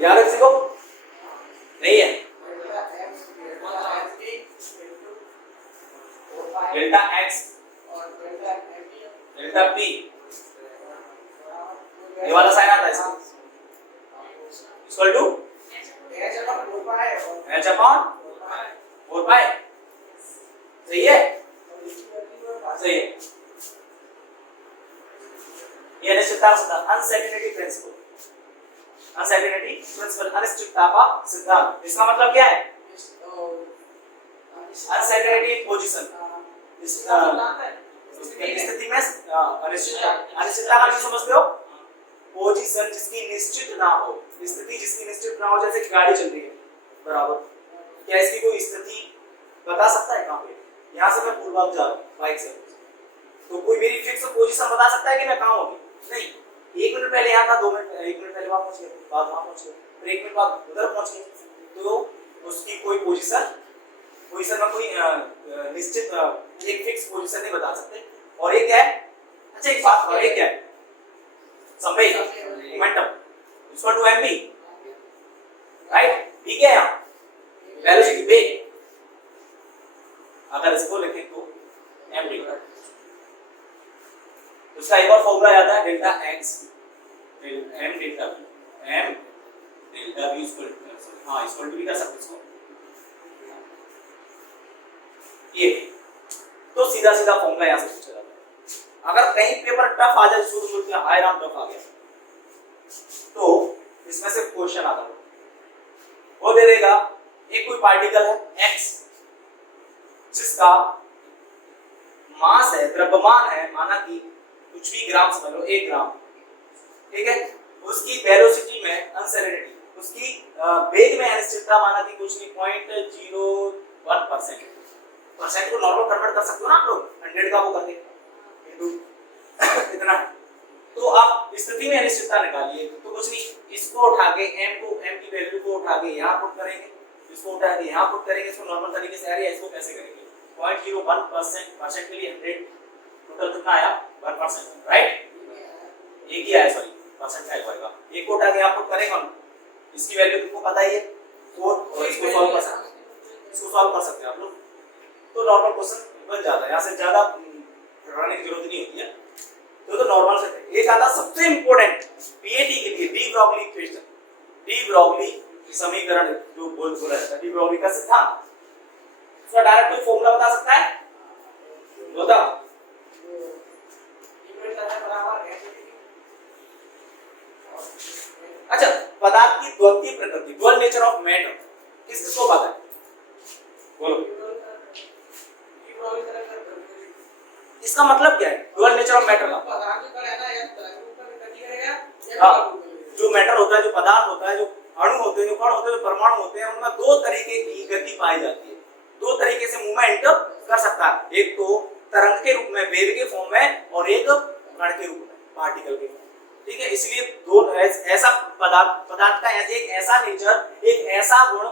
याद है किसी को? नहीं है? डेल्टा एक्स डेल्टा पी, ये वाला साइन आता है इसका, इक्वल टू एच अपॉन 4 पाई। सही है? सही है। ये अनिश्चितता का सिद्धांत, अनसर्टेनिटी प्रिंसिपल, अनसर्टेनिटी प्रिंसिपल, अनिश्चितता का सिद्धांत। इसका मतलब क्या है? अनसर्टेनिटी पोजीशन, स्थिति में अनिश्चितता का समझते हो? पोजीशन जिसकी निश्चित ना हो, स्थिति जिसकी निश्चित ना हो, जैसे कि गाड़ी चल रही है बराबर, क्या इसकी कोई स्थिति बता सकता है? कहां पे? यहां से मैं पूर्वक जा रहा हूं बाइक से, तो कोई मेरी फिक्स पोजीशन बता सकता है कि मैं कहां हूं? नहीं। 1 मिनट पहले यहां था, 2 मिनट 1 मिनट पहले वहां पहुंच गया, बाद वहां पहुंच गया, फिर 1 मिनट बाद उधर पहुंच गया, तो उसकी कोई पोजीशन में कोई निश्चित एक फिक्स पोजीशन नहीं बता सकते। और ये क्या है? अच्छा एक बात और, ये क्या है? संवेग, momentum, equal to mv, right? ठीक है, यहां वेलोसिटी वेग, अगर इसको लिखें तो mv, उसका एक और फॉर्मूला याद है, delta x m delta v equal to, हां इक्वल टू भी कर सकते इसको, ये तो सीधा सीधा फॉर्मूला यहां से पूछा जाता है। अगर कहीं पेपर टफ आ जाए, शुरू में हाई राम टफ आ गया, तो इसमें से क्वेश्चन आता है, वो दे देगा एक कोई पार्टिकल है x जिसका मास है, द्रव्यमान है, माना कि कुछ भी ग्राम समझ लो, 1 ग्राम, ठीक है, उसकी वेलोसिटी में अनसर्टेनिटी, उसकी वेग में अनिश्चितता माना कि कुछ नहीं 0.01%, परसेंट को नॉर्मल कन्वर्ट कर सकते हो ना आप लोग, 100 का वो करके इनटू इतना, तो आप स्थिति में अनिश्चितता निकालिए, तो कुछ नहीं, इसको उठा के m की वैल्यू को उठा के यहां पुट करेंगे, इसको उठा के यहां पुट करेंगे, इसको नॉर्मल तरीके से आ रही है, इसको कैसे करेंगे? 0.01% के लिए 100, टोटल कितना आया? 1%, राइट? एक ही आया, सॉरी परसेंट का आएगा, एक को उठा के यहां पुट करेंगे हम, इसकी वैल्यू तुमको पता ही है 4, और इसको सॉल्व कर सकते हैं, इसको सॉल्व कर सकते हैं आप लोग, तो नॉर्मल क्वेश्चन बन जाता है, यहां से ज्यादा रहने की जरूरत नहीं होती है, तो नॉर्मल से। एक आता सबसे इंपॉर्टेंट पीएटी के लिए, de Broglie equation, de Broglie समीकरण जो बोला जाता है, डी ब्रॉगली का सिद्धांत, उसका डायरेक्ट कोई फॉर्मूला बता सकता है? बता। अच्छा, पदार्थ की द्वितीय प्रकृति, ड्यूअल नेचर ऑफ मैटर, किसको पता है? बोलो। इसका मतलब क्या है ड्यूअल नेचर ऑफ मैटर का? जो मैटर होता है, जो पदार्थ होता है, जो अणु होते हैं, जो कण होते हैं, जो परमाणु होते हैं, उनमें 2 तरीके की गति पाई जाती है, 2 तरीके से मूवमेंट कर सकता है, एक तो तरंग के रूप में, वेव के फॉर्म में, और एक कण के रूप में, पार्टिकल के फॉर्म में, ठीक है। इसलिए दो ऐसा पदार्थ का एक ऐसा नेचर, एक ऐसा गुण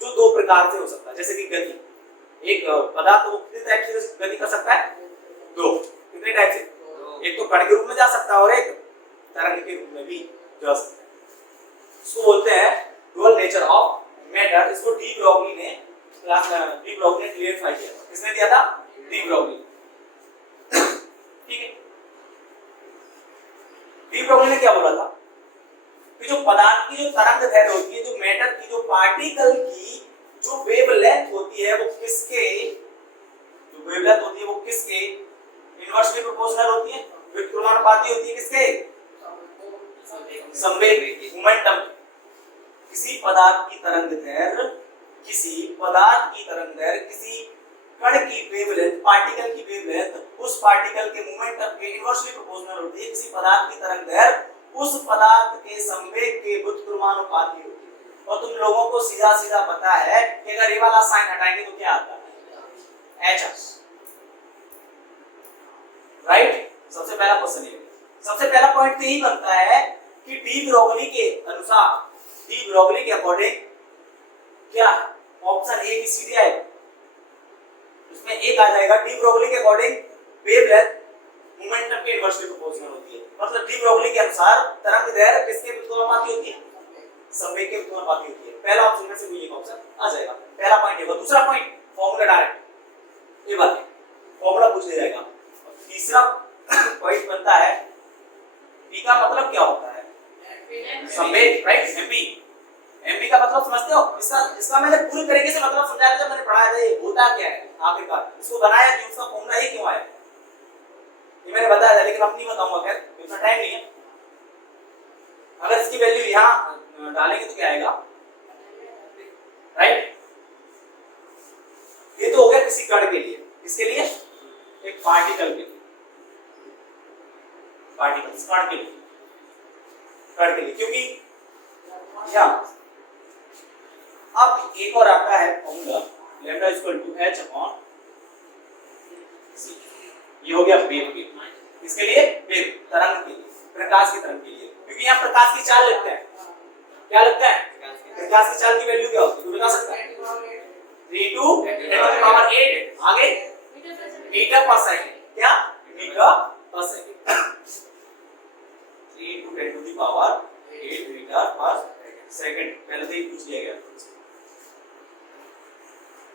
जो 2 प्रकार से हो सकता है, जैसे कि गति, एक पदार्थ वो कितने टाइप से गति कर सकता है? 2, कितने टाइप से? एक तो कण के रूप में जा सकता है और एक तरंग के रूप में भी जा सकता है, इसको बोलते हैं ड्यूअल नेचर ऑफ मैटर। इसको डी ब्रॉगली ने क्लियरिफाई किया, किसने दिया था? डी ब्रॉगली, ठीक है। डी ब्रॉगली ने क्या बोला था कि जो पदार्थ की जो तरंग दैर्ध्य होती है, जो मैटर की, जो पार्टिकल की जो वेवलेंथ होती है, वो किसके, जो वेवलेंथ होती है वो किसके इनवर्सली प्रोपोर्शनल होती है, व्युत्क्रमानुपाती होती है, किसके? संवेग, मोमेंटम। किसी पदार्थ की तरंग दैर्ध्य, किसी पदार्थ की तरंग दैर्ध्य, किसी कण की वेवलेंथ, पार्टिकल की वेवलेंथ उस पार्टिकल के मोमेंटम के इनवर्सली प्रोपोर्शनल होती है। किसी पदार्थ की तरंग दैर्ध्य उस पदार्थ के संवेग के व्युत्क्रमानुपाती होती है। और तुम लोगों को सीधा सीधा पता है कि अगर ये वाला साइन हटाएंगे तो क्या आता है? H, right? सबसे पहला क्वेश्चन ये, सबसे पहला पॉइंट तो यही बनता है कि डी ब्रॉगली के अनुसार, डी ब्रॉगली के अकॉर्डिंग क्या option A B C D आएगा, उसमें एक आ जाएगा डी ब्रॉगली के अकॉर्डिंग वेवलेंथ मोमेंटम के इनवर्सली प्रोपोर्शनल होती है। मतलब डी ब्रॉगली के अनुसार तरंग दैर्ध्य किसके व्युत्क्रमानुपाती होती है? संवेग के समानुपाती होती है। पहला ऑप्शन में से कोई एक ऑप्शन आ जाएगा। पहला पॉइंट है। दूसरा पॉइंट फॉर्मूला डायरेक्ट, ये बात है, फॉर्मूला पूछ लिया जाएगा। तीसरा पॉइंट बनता है p का मतलब क्या होता है, संवेग, राइट। mp का मतलब समझते हो? इसका मैंने पूरी तरीके से मतलब समझाया था, मैंने पढ़ाया था ये होता क्या है आखिरकार, इसको बनाया क्यों, उसका फॉर्मूला ही क्यों आया, ये मैंने बताया था, लेकिन अब नहीं बताऊंगा, खैर इतना टाइम नहीं है। अगर इसकी वैल्यू यहाँ डालेंगे तो क्या आएगा, राइट। ये तो हो गया किसी कण के लिए, किसके लिए, एक पार्टिकल के लिए, पार्टिकल्स कण के लिए, कण के लिए, क्योंकि यहाँ अब एक और आता है formula lambda equal to h upon c। ये हो गया वेव के, इसके लिए वेव, तरंग के लिए, प्रकाश की तरंग के लिए, क्योंकि यहाँ प्रकाश की चाल लगता है, क्या लगता है, प्रकाश की चाल की वैल्यू क्या होती है, तू बता सकता है, 3 to 10 to the power 8, आगे मीटर पर सेकंड, क्या metre per second, 3 to 10 to the power 8 metre per second. पहले तो ये पूछ लिया गया,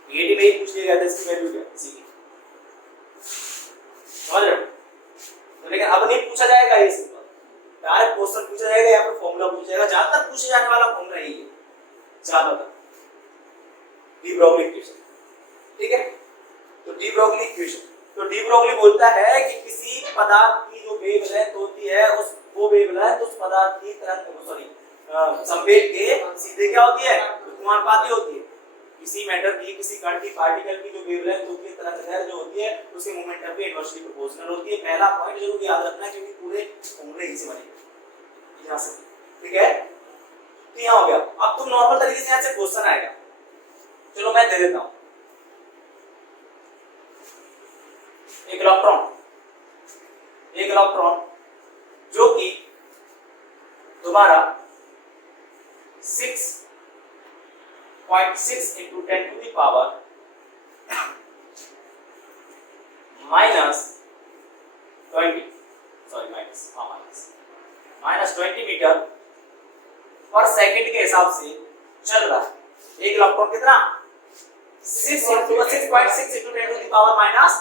80 में ही पूछ लिया गया था इसकी वैल्यू क्या, इसी की, समझ रहे हो? तो लेकिन अब नहीं पूछा जाएगा ये सिंपल, डायरेक्ट क्वेश्चन पूछा जाएगा या फिर फॉर्मूला पूछा जाएगा, ज्यादातर पूछे जाने वाला फॉर्मूला यही है, ज्यादातर डी ब्रोगली इक्वेशन, ठीक है। तो डी ब्रोगली इक्वेशन, तो डी ब्रोगली बोलता है कि किसी पदार्थ की जो वेवलेंथ होती है, उस वो वेवलेंथ उस पदार्थ की तरंग, सॉरी संवेग के सीधे क्या होती है, समानुपाती होती है। किसी मैटर की, किसी कण की, पार्टिकल की जो वेवलेंथ होती है, तरंगदैर्घ्य जो होती है, उसके मोमेंटम के इनवर्सली प्रोपोर्शनल होती है। पहला पॉइंट जरूर याद रखना है, क्योंकि पूरे फॉर्मूले इसी बनेंगे यहां से, ठीक है। तो यहां हो गया। अब तुम नॉर्मल तरीके से यहां से क्वेश्चन आएगा, चलो मैं दे देता हूं, एक इलेक्ट्रॉन जो कि तुम्हारा 6.6 into 10 to the power minus 20 metre per second के हिसाब से चल रहा है। एक इलेक्ट्रॉन कितना 6.6 into 10 to the power minus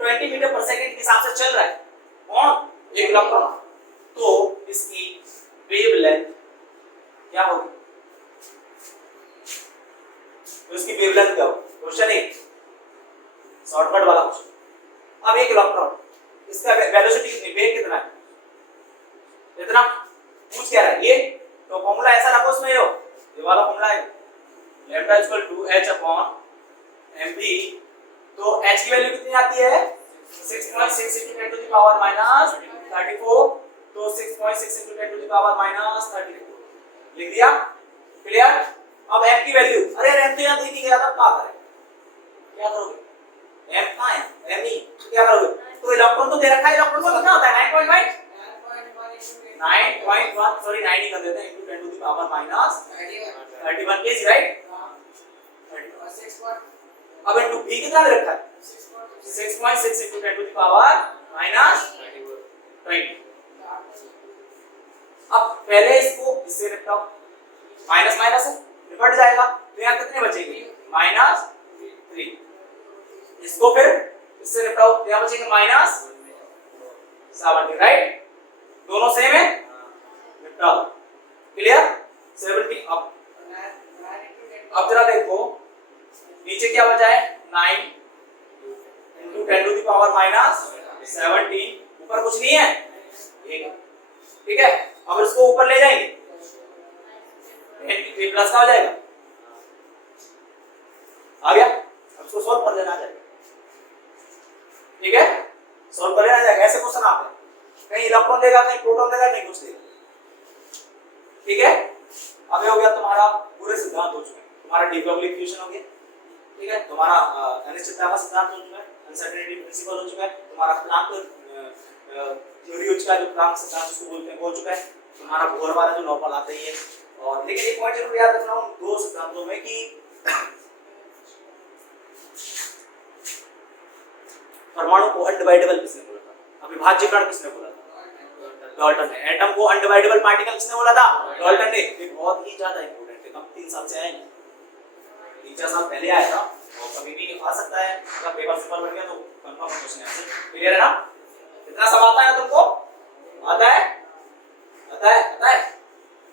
20 metre per second के हिसाब से चल रहा है। कौन, एक इलेक्ट्रॉन। तो इसकी वेवलेंथ क्या होगी, तो इसकी वेवलेंथ क्या होगी, क्वेश्चन है शॉर्टकट वाला क्वेश्चन। अब एक इलेक्ट्रॉन, इसका वेलोसिटी कितनी, वेग कितना है, इतना पूछ क्या रहा है ये, तो फॉर्मूला ऐसा रखो उसमें, ये वाला फॉर्मूला है lambda equal to h upon mv। तो h की वैल्यू कितनी आती है 6.6 into 10 to the power minus 34, तो 6.6 into 10 to the power minus 34 लिख दिया, क्लियर। अब m की वैल्यू, अरे m तो यहां दी नहीं गया था, क्या करोगे, m कहां है, m ही, क्या करोगे, तो इलेक्ट्रॉन तो दे रखा है, इलेक्ट्रॉन का कितना होता है 9.1, सॉरी 9 ही कर देते हैं, into 10 to the power minus 31 kg, right. अब into v कितना दे रखा है 6.6 into 10 to the power minus 20। अब पहले इसको इससे निपटाओ, माइनस माइनस है निपट जाएगा, तो यहाँ कितने बचेंगे -3। इसको फिर इससे निपटाओ, तो यहाँ बचेंगे -70, राइट, दोनों सेम है, निपटा दो, क्लियर 70। अब जरा देखो नीचे क्या बचा है 9 into 10 to the power minus 17, ऊपर कुछ नहीं है, ठीक है। अब इसको ऊपर ले जाएंगे, ये प्लस का हो जाएगा, आ गया। अब इसको सॉल्व कर लेना जाएगा, ठीक है, सॉल्व कर लेना जाएगा। ऐसे क्वेश्चन आते हैं, कहीं इलेक्ट्रॉन देगा, कहीं प्रोटॉन देगा, कहीं कुछ देगा, ठीक है। अब ये हो गया तुम्हारा पूरे सिद्धांत हो चुके हैं, तुम्हारा डी ब्रोगली इक्वेशन हो गया, ठीक है, तुम्हारा अनिश्चितता का सिद्धांत हो चुका है, अनसर्टेनिटी प्रिंसिपल हो चुका है, तुम्हारा प्लांक थ्योरी हो चुका है, जो प्लांक सिद्धांत उसको बोलते हैं वो हो चुका है, तुम्हारा बोहर वाला जो नॉर्मल आता ही है। और लेकिन एक पॉइंट जरूर याद रखना उन दो सिद्धांतों में कि परमाणु को अनडिवाइडेबल किसने बोला था, अविभाज्य कण किसने बोला था, डाल्टन ने। एटम को अनडिवाइडेबल पार्टिकल किसने बोला था, डाल्टन ने। ये बहुत ही ज्यादा साल से आया नहीं, 3-4 साल पहले आया था और कभी भी आ सकता है। अगर पेपर सिंपल बन गया तो कंफर्म क्वेश्चन आंसर क्लियर है ना? इतना सब आता है तुमको? आता है? आता है? आता है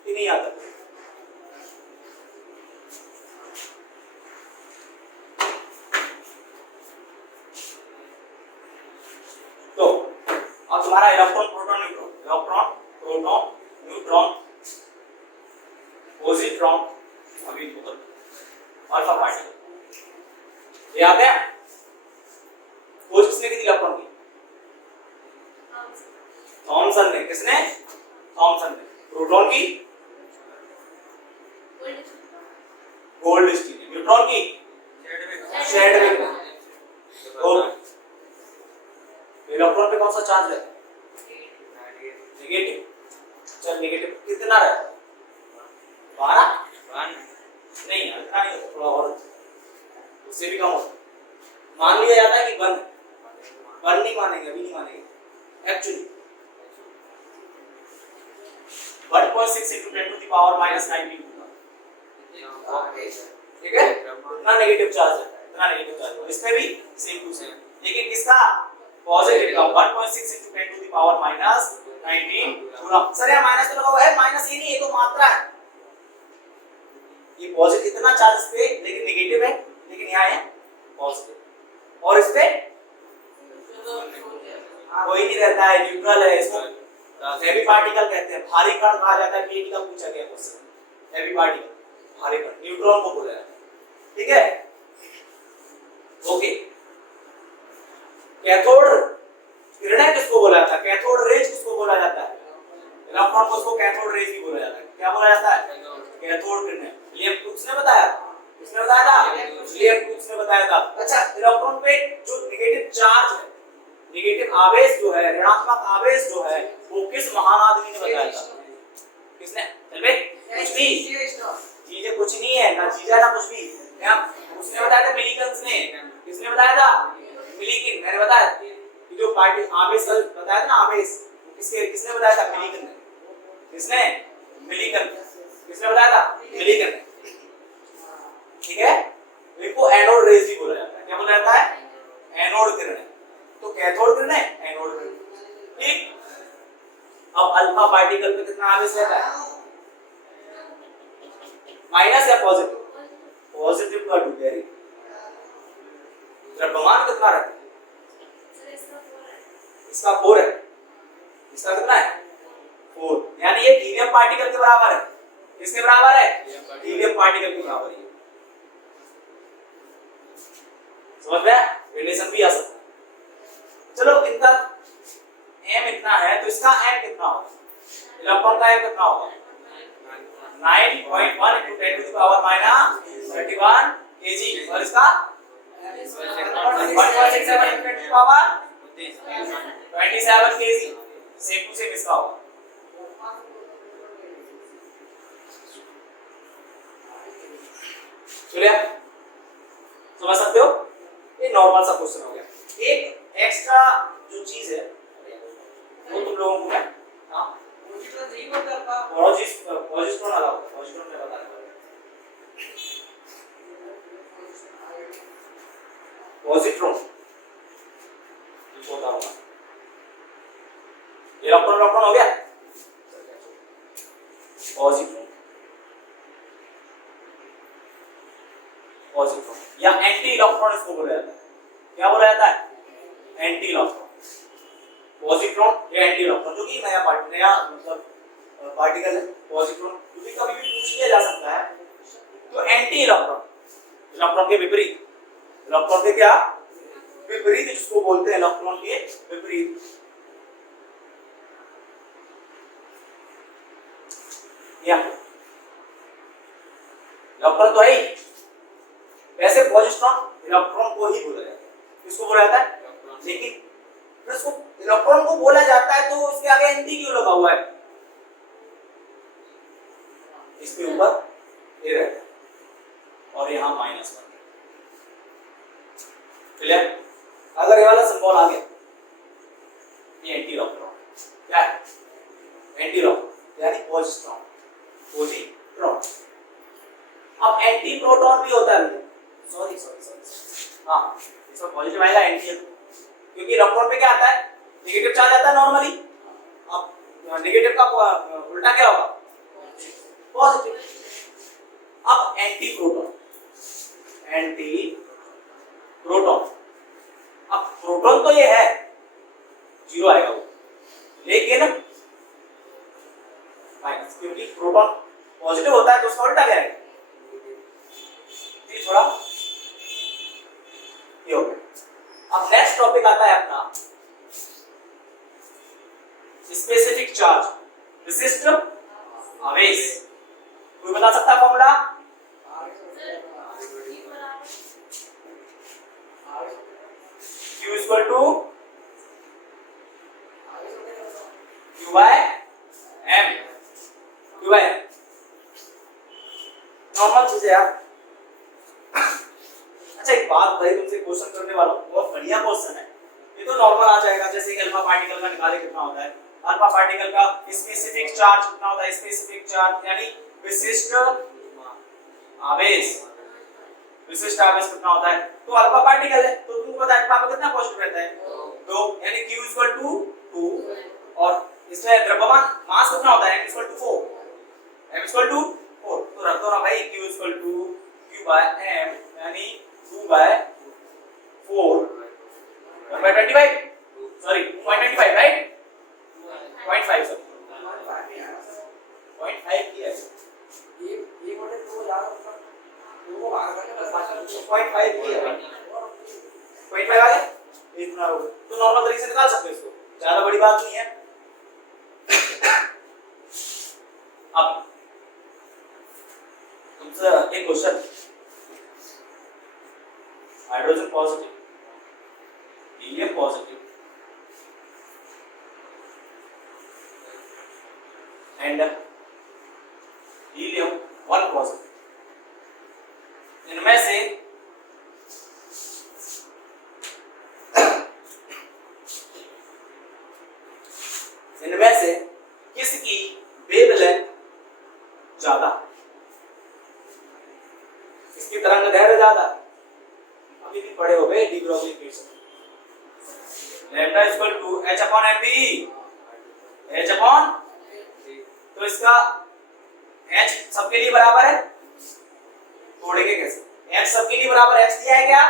कि नहीं आता? तो अब तुम्हारा electron proton neutron, electron proton neutron positron अभी अल्फा पार्टिकल याद है? खोज किसने की थी इलेक्ट्रॉन की? थॉमसन ने। किसने? थॉमसन ने। प्रोटॉन की गोल्डस्टीन ने। न्यूट्रॉन की शेडविक ने। और इलेक्ट्रॉन पे कौन सा चार्ज है? नेगेटिव। चल नेगेटिव कितना है? 12 नहीं, इतना नहीं होता, थोड़ा और उससे भी कम होता। मान लिया जाता है कि 1 नहीं मानेंगे, अभी नहीं मानेंगे एक्चुअली। 1.6 × 10⁻⁻⁹ ठीक है? इतना नेगेटिव चार्ज है, इतना नेगेटिव चार्ज है। इसमें भी सेम टू सेम, लेकिन किसका? पॉजिटिव का 1.6 × 10⁻⁻19 कूलम। सर यार माइनस तो लगा हुआ है, माइनस ये नहीं, ये तो मात्रा है। ये पॉजिटिव इतना चार्ज पे लेकिन नेगेटिव है, लेकिन यहाँ है पॉजिटिव। और इस पे कोई नहीं रहता है, न्यूट्रल है। इसको हैवी पार्टिकल कहते हैं, भारी कण कहा जाता है। पीएटी का पूछा गया क्वेश्चन, हैवी पार्टिकल भारी कण, न्यूट्रॉन को बोला जाता है। ठीक है? ओके। कैथोड किरणें किसको बोला जाता है? कैथोड रेज किसको बोला जाता है? इलेक्ट्रॉन को उसको कैथोड रेज भी बोला जाता है। क्या बोला जाता है? कैथोड किरणें। लियम क्रूक्स ने बताया, किसने बताया था? लियम क्रूक्स ने बताया था। अच्छा, इलेक्ट्रॉन पे जो नेगेटिव चार्ज है, नेगेटिव आवेश जो है, ऋणात्मक आवेश जो है, वो किस महान आदमी ने बताया था? किसने? चल बे, कुछ भी चीजें कुछ नहीं है ना, चीजें ना कुछ भी। क्या उसने बताया था? मिलीकन्स ने। किसने बताया था? मिलीकन। मैंने बताया कि जो पार्टी आवेश कल बताया था ना, आवेश किसने बताया था? मिलीकन ने। किसने? मिलीकन। किसने बताया था? मिलीकन ने। ठीक है? इनको एनोड रेज भी बोला जाता है। क्या बोला जाता है? एनोड किरणें। तो कैथोड किरणें, एनोड किरणें। ठीक? अब अल्फा पार्टिकल पे कितना आवेश रहता है? माइनस या पॉजिटिव? पॉजिटिव का 2 कैरी। द्रव्यमान कितना रहता है? इसका 4 है, इसका कितना है? 4। यानी ये हीलियम पार्टिकल के बराबर है। किसके बराबर है? हीलियम पार्टिकल के बराबर है। समझ में? रिलेशन भी आ सकता है। चलो, इनका m इतना है, तो इसका m कितना होगा? इलेक्ट्रॉन का m कितना होगा? 9.1 × 10⁻31 kg। और इसका 1.67 × 10⁻27 kg। सेम टू सेम इसका होगा। चलिए, समझ सकते हो? ये नॉर्मल सा क्वेश्चन हो गया। एक एक्स्ट्रा जो चीज है वो तुम लोगों को मैं पॉजिट्रॉन अलाउ है, पॉजिट्रॉन में बताने वाला। पॉजिट्रॉन होता होगा। इलेक्ट्रॉन हो गया। पॉजिट्रॉन या एंटी इलेक्ट्रॉन इसको बोला जाता है। क्या बोला जाता है? Anti electron. पॉजिट्रॉन या एंटी इलेक्ट्रॉन, जो कि नया मतलब पार्टिकल है पॉजिट्रॉन, जो कि कभी भी पूछ लिया जा सकता है। तो एंटी इलेक्ट्रॉन, इलेक्ट्रॉन के विपरीत, इलेक्ट्रॉन के क्या विपरीत, जिसको बोलते हैं इलेक्ट्रॉन के विपरीत। इलेक्ट्रॉन तो है ही, वैसे पॉजिट्रॉन इलेक्ट्रॉन को ही बोला जाता है। किसको बोला जाता है? लेकिन इसको इलेक्ट्रॉन को बोला जाता है तो इसके आगे एंटी क्यों लगा हुआ है? इसके ऊपर ये रहता है और यहाँ -1। क्लियर? अगर ये वाला सिंबल आ गया, ये एंटी इलेक्ट्रॉन क्या है? एंटी इलेक्ट्रॉन यानी पॉजिट्रॉन, पॉजिट्रॉन। अब एंटी प्रोटॉन भी होता है, सॉरी सॉरी सॉरी, हाँ इसमें पॉजिटिव आएगा एंटी, क्योंकि इलेक्ट्रॉन पे क्या आता है, नेगेटिव चार्ज आता है नॉर्मली। अब नेगेटिव का उल्टा क्या होगा, पॉजिटिव। अब एंटी प्रोटॉन, एंटी प्रोटॉन, अब प्रोटॉन तो ये है, जीरो आएगा वो, लेकिन माइनस, क्योंकि प्रोटॉन पॉजिटिव होता है तो उसका उल्टा क्या है, ये थोड़ा ये हो गया। अब नेक्स्ट टॉपिक आता है अपना स्पेसिफिक चार्ज, विशिष्ट आवेश। कोई बता सकता है formula, Q equal to Q by M, Q by M, normal चीज है यार। अच्छा एक बात भाई तुमसे क्वेश्चन करने वाला हूं, बहुत बढ़िया क्वेश्चन है ये, तो नॉर्मल आ जाएगा, जैसे कि अल्फा पार्टिकल का निकाले कितना होता है, अल्फा पार्टिकल का स्पेसिफिक चार्ज कितना होता है, स्पेसिफिक चार्ज यानी विशिष्ट आवेश, विशिष्ट आवेश कितना होता है, तो अल्फा पार्टिकल है तो तुमको पता है अल्फा पे कितना पॉजिटिव रहता है, 2, यानी Q इक्वल टू 2, और इसमें द्रव्यमान मास कितना होता है, M equal to 4, M equal to 4, तो रख दो ना भाई Q equal to Q by M यानी 2 by 4 1 by 25, sorry 0.25 right, 0.5 sir 0.5 की है, ये बोले तो ज्यादा वो भाग करके बस 0.5 की है, 0.5 आ गया, इतना होगा तो नॉर्मल तरीके से निकाल सकते हो इसको, ज्यादा बड़ी बात नहीं है। अब तुमसे एक question, hydrogen positive, helium positive and helium 1 positive, इनमें से किसकी वेवलेंथ ज्यादा, इसकी तरंग दैर्घ्य ज्यादा, अभी भी पढ़े हो गए de Broglie equation, lambda equal to h upon mv, h upon, तो इसका h सबके लिए बराबर है, तोड़ेंगे कैसे, h सबके लिए बराबर h दिया है क्या,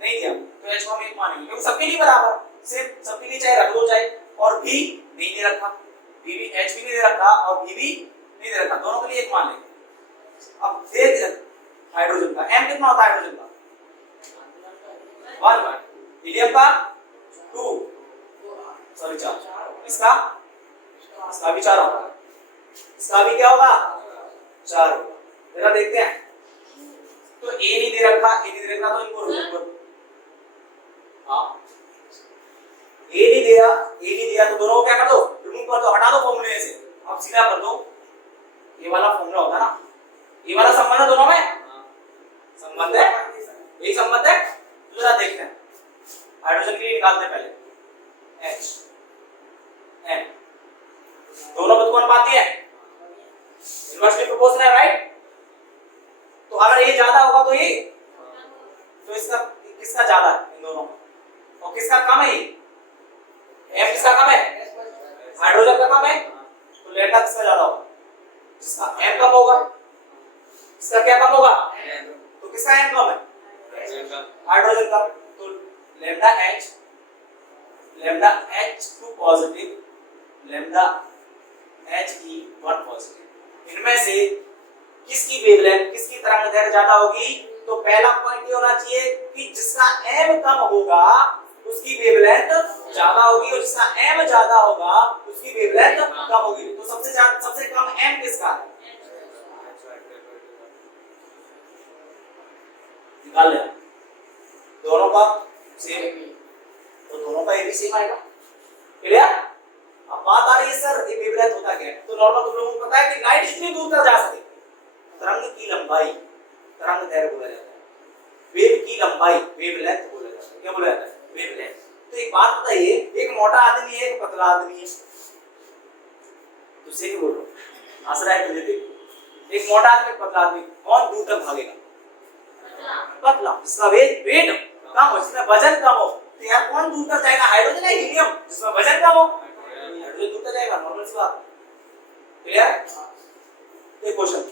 नहीं दिया, तो h को हम 1 मानेंगे क्योंकि सबके लिए बराबर, सिर्फ सबके लिए चाहे रख दो चाहे, और v नहीं दे रखा, v भी h भी नहीं दे रखा और v भी नहीं दे रखा, दोनों के लिए 1 मान लेंगे। अब देख हाइड्रोजन का m कितना होता है, हाइड्रोजन का 1, हीलियम का 2, सॉरी 4, इसका भी 4 होगा, इसका भी क्या होगा 4 होगा, जरा देखते हैं, तो a नहीं दे रखा, तो इनको रिमूव कर, हाँ a नहीं दिया तो दोनों को क्या कर दो, रिमूव कर दो, हटा दो फॉर्मूले से, अब सीधा कर दो, ये वाला फॉर्मूला होता है ना, ये वाला संबंध है दोनों में, संबंध है, यही संबंध है, तो जरा देखते हैं, हाइड्रोजन के लिए निकालते हैं पहले, H N, दोनों में कौन पाती है, इनवर्सली प्रोपोर्शनल है राइट, तो अगर ये ज्यादा होगा तो ये, तो इसका किसका ज्यादा है इन दोनों, और किसका कम है, M किसका कम है, हाइड्रोजन का कम है, तो लैम्डा किसका ज्यादा होगा, जिसका M कम होगा, इसका क्या कम होगा, तो किसका M कम है, हाइड्रोजन का, तो lambda H2 positive, lambda He1 positive, इनमें से किसकी वेवलेंथ, किसकी तरंगदैर्घ्य ज्यादा होगी, तो पहला पॉइंट ये होना चाहिए कि जिसका M कम होगा उसकी वेवलेंथ ज्यादा होगी, और जिसका M ज्यादा होगा उसकी वेवलेंथ कम होगी, तो सबसे कम M किसका है, निकाल लेना, दोनों का सेम, तो दोनों का ये भी सेम आएगा, क्लियर। अब बात आ रही है सर ये वेवलेंथ होता क्या है, तो नॉर्मल तुम लोगों को पता है कि लाइट कितनी दूर तक जा सकती है, तरंग की लंबाई, तरंग दैर्घ्य बोला जाता है, वेव की लंबाई वेवलेंथ बोला जाता है, क्या बोला जाता है, वेवलेंथ। तो एक बात बताइए, एक मोटा आदमी है, एक पतला आदमी है, तुझसे नहीं बोल रहा हूं, हंस रहा है तुझे देख, एक मोटा आदमी एक पतला आदमी, कौन दूर तक भागेगा? पतला, जिसका वेट कम हो, जिसमें वजन कम हो। तो यार कौन दूर तक जाएगा? हाइड्रोजन या हीलियम? जिसमें वजन कम हो हाइड्रोजन दूर तक जाएगा, नॉर्मल सी बात। क्लियर? ये क्वेश्चन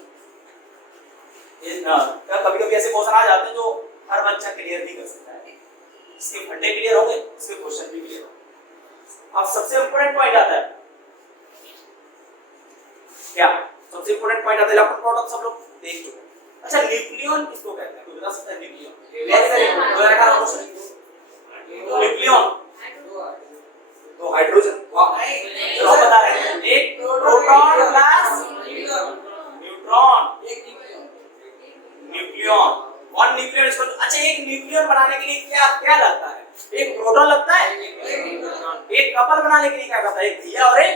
ये ना कभी कभी ऐसे क्वेश्चन आ जाते हैं जो हर बच्चा क्लियर नहीं कर सकता है। इसके फंडे क्लियर होंगे, इसके क्वेश्चन भी क्लियर होंगे। अब सबसे इंपॉर्टेंट पॉइंट आता है क्या? सबसे इंपॉर्टेंट पॉइंट आता है इलेक्ट्रॉन प्रोटॉन, सब लोग देख चुके हैं। अच्छा, न्यूक्लियन किसको कहते हैं? कोई बता सकता है? Nucleon very very good, 2018 question. Nucleon तो हाइड्रोजन, वाह, चलो बता रहे हैं, एक प्रोटॉन प्लस न्यूट्रॉन, एक न्यूक्लियन, वन न्यूक्लियन इसको। अच्छा, एक न्यूक्लियन बनाने के लिए क्या क्या लगता है? एक प्रोटॉन लगता है, एक कपल बनाने के लिए क्या करता है? एक भैया और एक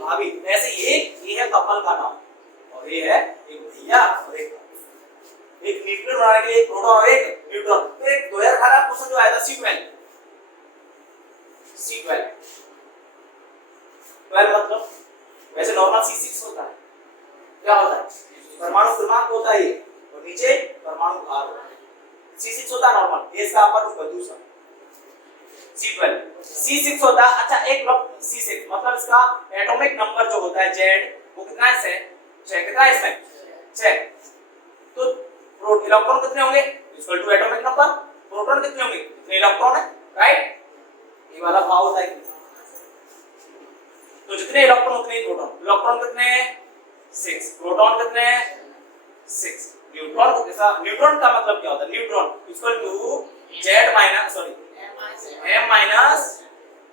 भाभी। ऐसे ये है कपल का नाम, और ये है एक भैया और एक भाभी। एक न्यूक्लियन बनाने के लिए एक प्रोटॉन और एक न्यूट्रॉन। तो एक 2018 क्वेश्चन जो आया था C12 मतलब वैसे नॉर्मल C6 होता है। क्या होता है? परमाणु क्रमांक होता है और नीचे परमाणु भार होता है। C6 होता है नॉर्मल, ये इसका अपर रूप है दूसरा। C6 होता है। अच्छा, एक C6 मतलब इसका एटॉमिक नंबर जो होता है Z, वो कितना है? 6। कितना है इसमें? 6। तो इलेक्ट्रॉन कितने होंगे? Equal to atomic number. Proton कितने होंगे? कितने इलेक्ट्रॉन है, राइट? ये वाला भाव होता है। तो जितने इलेक्ट्रॉन उतने ही प्रोटॉन। इलेक्ट्रॉन कितने? 6। प्रोटॉन कितने? 6। न्यूट्रॉन का मतलब क्या होता है? Neutron equal to Z minus sorry M minus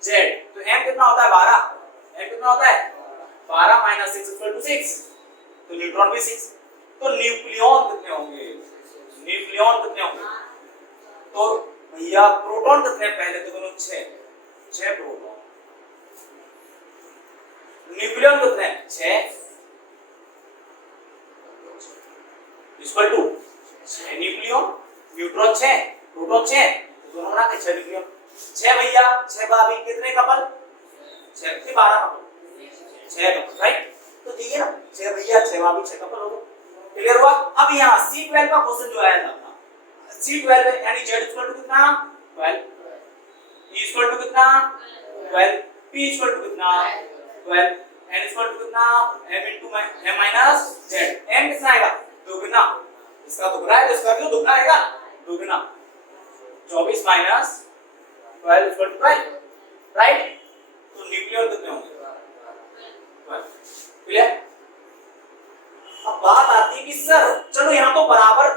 Z। तो M कितना होता है? 12। M कितना होता है? 12 माइनस 6 इक्वल टू 6। तो न्यूट्रॉन भी 6। तो न्यूक्लियन कितने होंगे? न्यूक्लियन कितने होंगे? तो भैया प्रोटॉन कितने? पहले तो दोनों 6 प्रोटॉन। न्यूक्लियन कितने? 6 equal to 6 nucleon, neutron 6, proton 6, दोनों बना के 6 न्यूक्लियन। 6 भैया 6 भाभी, कितने कपल? 6 से 12 कपल, 6 कपल, राइट? तो ठीक है ना, 6 भैया 6 भाभी 6 कपल हो गए। क्लियर हुआ? अब यहाँ C12 का क्वेश्चन जो आया था अपना, C12 यानी Z इक्वल टू कितना? 12, E इक्वल टू कितना? 12, P इक्वल टू कितना? 12, N इक्वल टू कितना? M into M minus Z। M कितना आएगा? दुगना। इसका दुगना है तो इसका भी दुगना आएगा, दुगना। 24 माइनस 12 इक्वल टू 12, राइट? तो न्यूक्लियन कितने होंगे? 12। क्लियर? अब बात आती है कि सर चलो यहाँ तो बराबर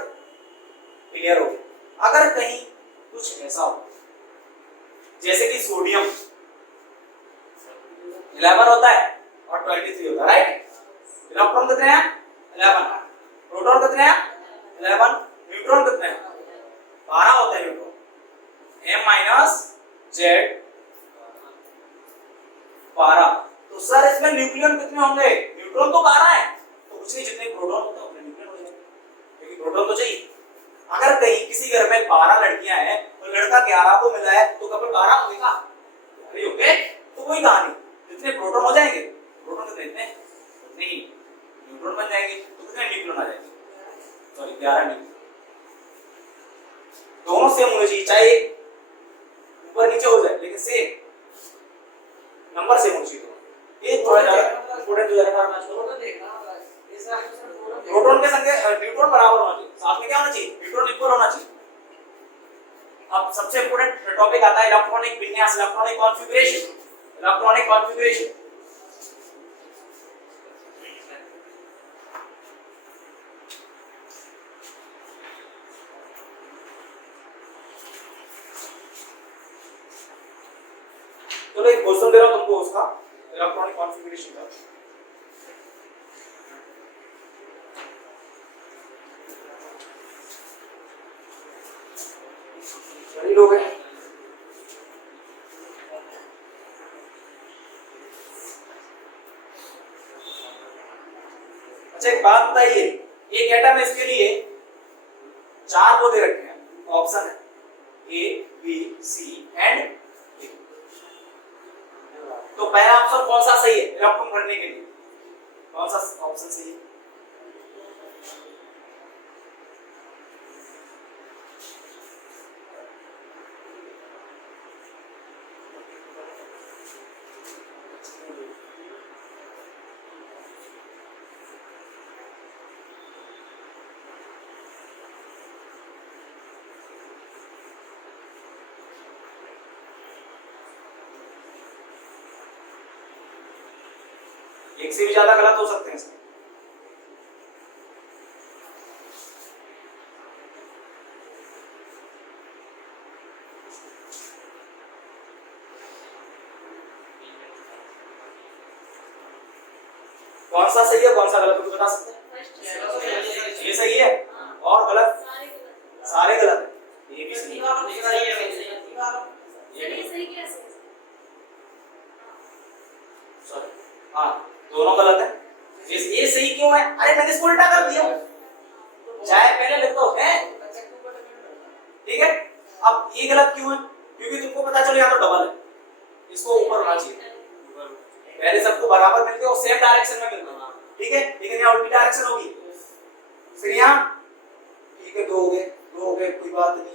क्लियर हो गया, अगर कहीं कुछ ऐसा हो जैसे कि सोडियम 11 होता है और 23 होता है, राइट? इलेक्ट्रॉन कितने हैं? 11। प्रोटॉन कितने हैं? 11। न्यूट्रॉन कितने हैं? 12 होते हैं न्यूट्रॉन। M minus Z 12। तो सर इसमें न्यूक्लियन कितने होंगे? न्यूट्रॉन तो 12 है, तो कुछ नहीं, जितने प्रोटॉन होते हैं उतने न्यूक्लियन हो जाएंगे, क्योंकि प्रोटॉन तो चाहिए। अगर कहीं किसी घर में 12 लड़कियां हैं तो लड़का 11 को मिला है तो कपल 12 होंगे का? अरे ओके, तो वही कहानी, जितने प्रोटॉन हो जाएंगे, प्रोटॉन कितने? इतने नहीं, न्यूट्रॉन बन जाएंगे, तो कितने न्यूक्लियन आ जाएंगे? Sorry 11 nucleon. दोनों सेम होने चाहिए, चाहे ऊपर नीचे हो जाए लेकिन सेम नंबर सेम होना चाहिए। ये थोड़ा ज्यादा इंपॉर्टेंट हो जाएगा मैच को, तो देखना प्रोटॉन के संगे न्यूट्रॉन बराबर होना चाहिए, साथ में क्या होना चाहिए? न्यूट्रॉन इक्वल होना चाहिए। अब सबसे इंपॉर्टेंट टॉपिक आता है इलेक्ट्रॉनिक विन्यास, इलेक्ट्रॉनिक कॉन्फ़िगरेशन। इलेक्ट्रॉनिक कॉन्फ़िगरेशन तो एक क्वेश्चन दे रहा हूं तुमको उसका, इलेक्ट्रॉनिक कॉन्फ़िगरेशन का। सही लोग हैं? अच्छा एक बात बताइए, एक एटम है, इसके लिए 4 वो दे रखे हैं, ऑप्शन है A, B, C and A। तो पहला ऑप्शन कौन सा सही है इलेक्ट्रॉन भरने के लिए? कौन सा ऑप्शन सही है? एक से भी ज्यादा गलत हो सकते हैं इसमें। कौन सा सही है कौन सा गलत है बता सकते हैं? ये सही है और गलत सारे गलत है। ये भी सही है। सॉरी हाँ दोनों गलत है। ये सही क्यों है? अरे मैंने इसको उल्टा कर दिया, चाहे पहले लिख दो है ठीक है। अब ये गलत क्यों है? क्योंकि तुमको पता चलो यहाँ तो डबल है, इसको ऊपर होना चाहिए। पहले सबको बराबर मिलते और सेम डायरेक्शन में मिलते ठीक है, लेकिन यहाँ उल्टी डायरेक्शन होगी। फिर यहाँ ठीक है दो हो गए कोई बात नहीं,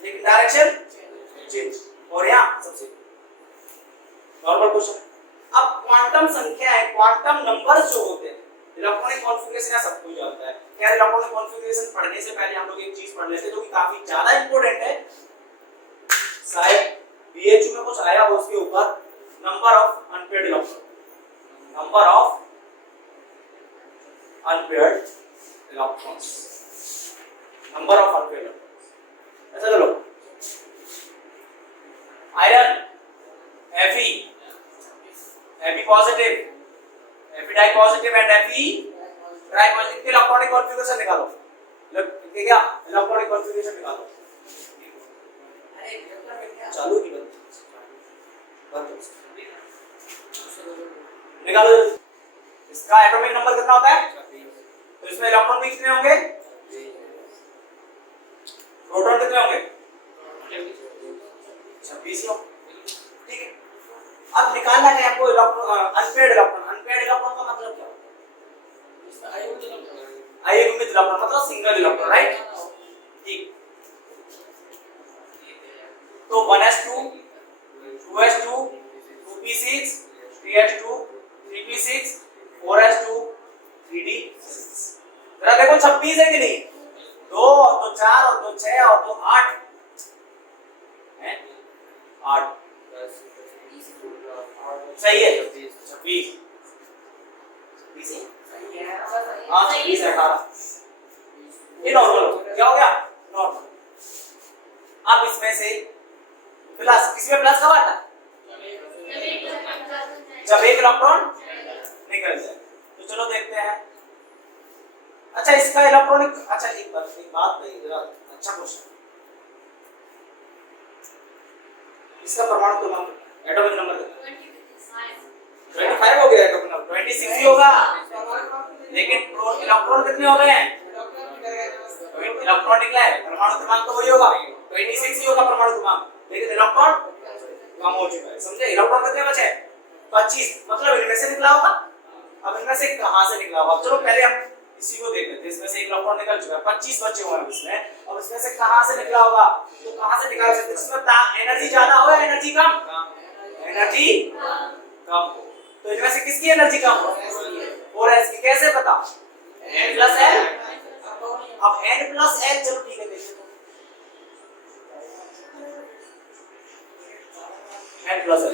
लेकिन डायरेक्शन चेंज। और यहाँ सबसे नॉर्मल क्वेश्चन। अब क्वांटम संख्या है, क्वांटम नंबर्स जो होते हैं, इलेक्ट्रॉनिक कॉन्फ़िगरेशन है सब कुछ जानता है। क्या इलेक्ट्रॉनिक कॉन्फ़िगरेशन पढ़ने से पहले हम लोग एक चीज पढ़ लेते जो कि काफी ज्यादा इंपॉर्टेंट है, शायद बीएचयू में कुछ आया हो उसके ऊपर, number of unpaired electron. Number of unpaired electrons, number of unpaired electrons. ऐसा चलो iron Fe positive, Fe di positive and Fe tri positive के इलेक्ट्रॉनिक कॉन्फ़िगरेशन निकालो। क्या इलेक्ट्रॉनिक कॉन्फ़िगरेशन निकालो। चालू की बंद निकालो। इसका एटॉमिक नंबर कितना होता है? तो इसमें इलेक्ट्रॉन भी कितने होंगे? प्रोटॉन कितने होंगे? 26 ठीक है। अब निकालना है आपको electron unpaired electron. Unpaired electron का मतलब क्या होता है? अयुग्मित इलेक्ट्रॉन मतलब सिंगल इलेक्ट्रॉन राइट। ठीक तो 1s2 2s2 2p6 3s2 3p6 4s2 3d6। जरा देखो 26 है कि नहीं? 2 और 2 4 और 2 6 और 2 8 है 8 सही है 26 हाँ 26 है 18 ये नॉर्मल हो क्या हो गया नॉर्मल। अब इसमें से प्लस किसमें प्लस कब आता है? जब एक इलेक्ट्रॉन निकल जाए। तो चलो देखते हैं। अच्छा इसका इलेक्ट्रॉनिक अच्छा एक बात जरा अच्छा क्वेश्चन। इसका परमाणु क्रमांक एटॉमिक नंबर कितना? 25 हो गया एटॉमिक नंबर 26 ही होगा, लेकिन इलेक्ट्रॉन कितने हो गए हैं? इलेक्ट्रॉन निकला है, परमाणु क्रमांक तो वही होगा 26 ही होगा परमाणु क्रमांक, लेकिन इलेक्ट्रॉन कम हो चुका है। समझे? इलेक्ट्रॉन कितने बचे? 25 मतलब इनमें से निकला होगा। अब इनमें से कहां से निकला होगा? चलो पहले हम इसी को देख लेते हैं। इसमें से एक इलेक्ट्रॉन निकल चुका है, 25 बचे हुए हैं इसमें। अब इसमें से कहां से निकला होगा? तो कहां से निकाल सकते हैं? इसमें एनर्जी ज्यादा हो या एनर्जी कम? एनर्जी कम हो। तो इनमें से किसकी एनर्जी कम हो? 4s की। कैसे पता? n plus l। अब n प्लस l चलो ठीक है देखिए n प्लस l।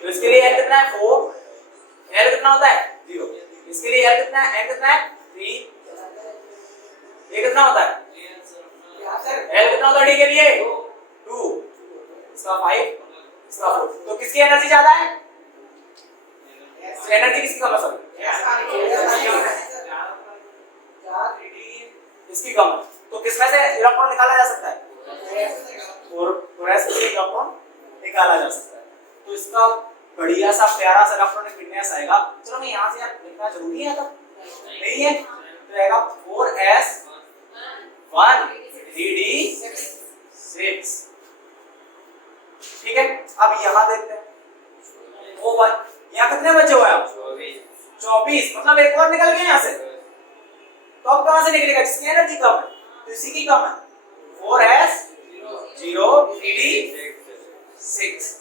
तो इसके लिए n कितना है 4, l कितना होता है 0। इसके लिए l कितना है n कितना है 3, ये कितना होता है l कितना होता है d के लिए 2, इसका 5, इसका 4। तो किसकी एनर्जी ज्यादा है? एनर्जी किसकी कम है? सब इसकी कम है। तो किसमें से इलेक्ट्रॉन निकाला जा सकता है? और s से इलेक्ट्रॉन निकाला जा सकता है। तो इसका बढ़िया सा प्यारा सा इलेक्ट्रॉनिक विन्यास आएगा। चलो मैं यहां से यार लिखना जरूरी है तब नहीं है तो आएगा 4s 1 3d6 ठीक है। अब यहां देखते हैं वो भाई यहाँ कितने बचे हुए हैं? 24 मतलब एक और निकल गए यहाँ से। तो अब कहां से निकलेगा? इसकी एनर्जी कम है तो इसी की कम है 4s 0 3d6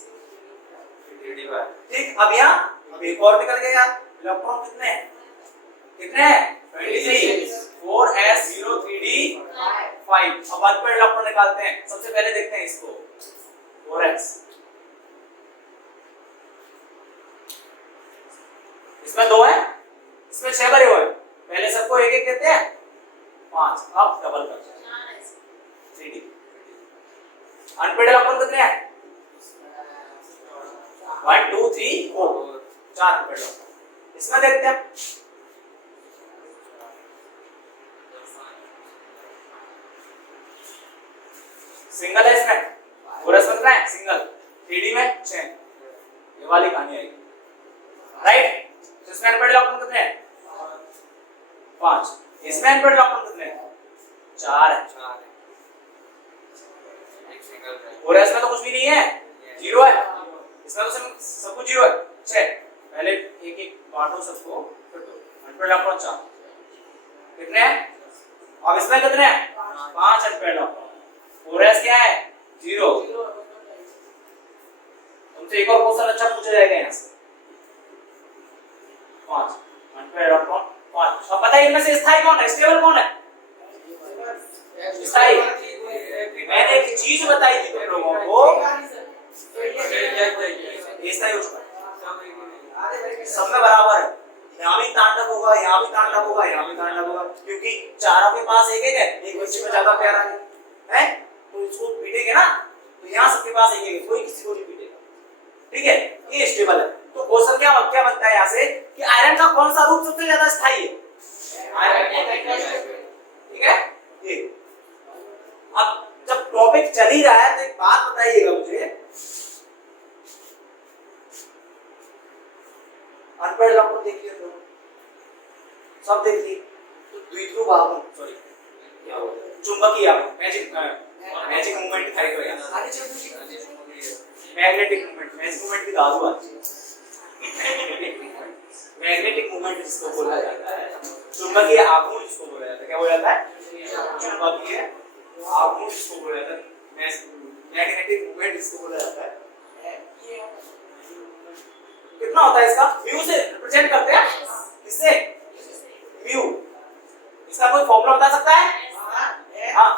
ठीक। अब यहाँ अब एक और निकल गया यार। इलेक्ट्रॉन कितने हैं? कितने हैं? 23 4s 0 3d5। अब बाद में इलेक्ट्रॉन निकालते हैं। सबसे पहले देखते हैं इसको 4s। इसमें 2 है इसमें 6 भरे हुए हैं, पहले सबको एक एक देते हैं 5, अब डबल करते हैं 3D। अनपेड इलेक्ट्रॉन कितने हैं? 1 2 3 4, 4 अनपेड इलेक्ट्रॉन। इसमें देखते हैं सिंगल है इसमें, पूरा समझ रहे हैं? सिंगल 3D में 6, ये वाली कहानी आएगी, राइट? तो इसमें अनपेड इलेक्ट्रॉन कितने हैं? 5। इसमें अनपेड इलेक्ट्रॉन कितने हैं? 4 है। और इसमें तो कुछ भी नहीं है, 0 है। इसमें तो सब कुछ 0 है। 6 पहले एक एक बांटो सबको, फिर दो। अनपेड इलेक्ट्रॉन 4 कितने हैं? अब इसमें कितने हैं? 5 अनपेड इलेक्ट्रॉन। और एस क्या है? 0। तुमसे एक और क्वेश्चन अच्छा पूछा जाएगा यहाँ से। 5 अनपेड इलेक्ट्रॉन 5। अब बताइए इनमें से स्थायी कौन है, स्टेबल कौन है? स्थायी। मैंने एक चीज बताई थी तुम लोगों को, स्थायी हो चुका है, सब में बराबर है। यहाँ भी तांडव होगा, यहाँ भी तांडव होगा, यहाँ भी तांडव होगा, क्योंकि चारों के पास एक एक है, एक बच्चे में ज्यादा प्यारा है, तो इसको पीटेंगे ना, तो यहाँ सबके पास एक एक है, कोई किसी को नहीं पीटेगा, ठीक है? ये स्टेबल है। तो क्वेश्चन क्या बनता है यहाँ से कि आयरन का कौन सा रूप सबसे ज्यादा स्थायी है? आयरन, ठीक है? ये अब जब टॉपिक चल ही रहा है तो एक बात बताइएगा मुझे, अनपेड इलेक्ट्रॉन देखिए तो सब देखिए, तो द्विध्रुव आघूर्ण, सॉरी चुंबकीय आघूर्ण, मैजिक मूवमेंट दिखाई दो यहाँ, मैग्नेटिक मूवमेंट की धातु आती है, मैग्नेटिक मूवमेंट जिसको बोला जाता है, चुंबकीय आघूर्ण जिसको बोला जाता है, क्या बोला जाता है? चुंबकीय आघूर्ण जिसको बोला जाता है, मैग्नेटिक मूवमेंट जिसको बोला जाता है। कितना होता है इसका? म्यू से रिप्रेजेंट करते हैं, किससे? म्यू। इसका कोई फॉर्मूला बता सकता है? हाँ,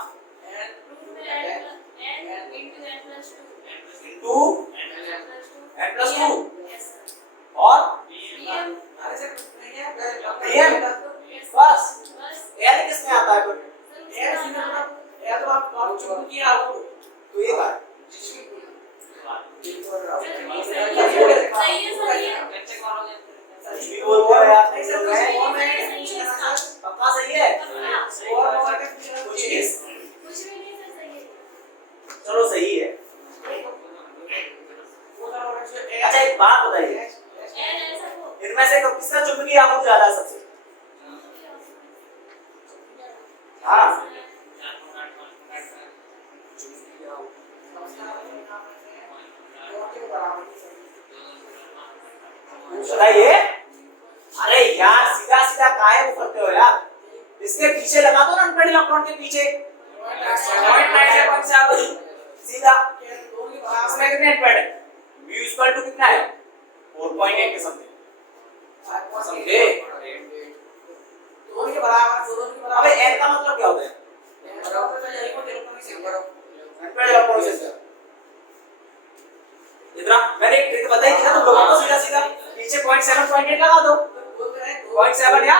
इनटू n+2 और pm बस। l किसमें आता है फिर? l तो आप चुंबकीय आघूर्ण, तो ये बात पक्का सही है? चलो सही है। अच्छा एक बात बताइए, इनमें से किसका चुंबकीय आघूर्ण ज्यादा है सबसे? हाँ, बताइए। अरे यार सीधा सीधा काहे वो करते हो यार, इसके पीछे लगा दो ना, अनपेड इलेक्ट्रॉन के पीछे 0.9 सीधा। इसमें कितने अनपेड है? म्यू इक्वल टू कितना है? 4.8 के समथिंग, समझे? दोनों के बराबर। अबे n का मतलब क्या होता है? अनपेड इलेक्ट्रॉन से इतना मैंने एक ट्रिक बताई थी ना तुम लोगों को, सीधा सीधा पीछे 0.7.8 लगा दो, 0.7 या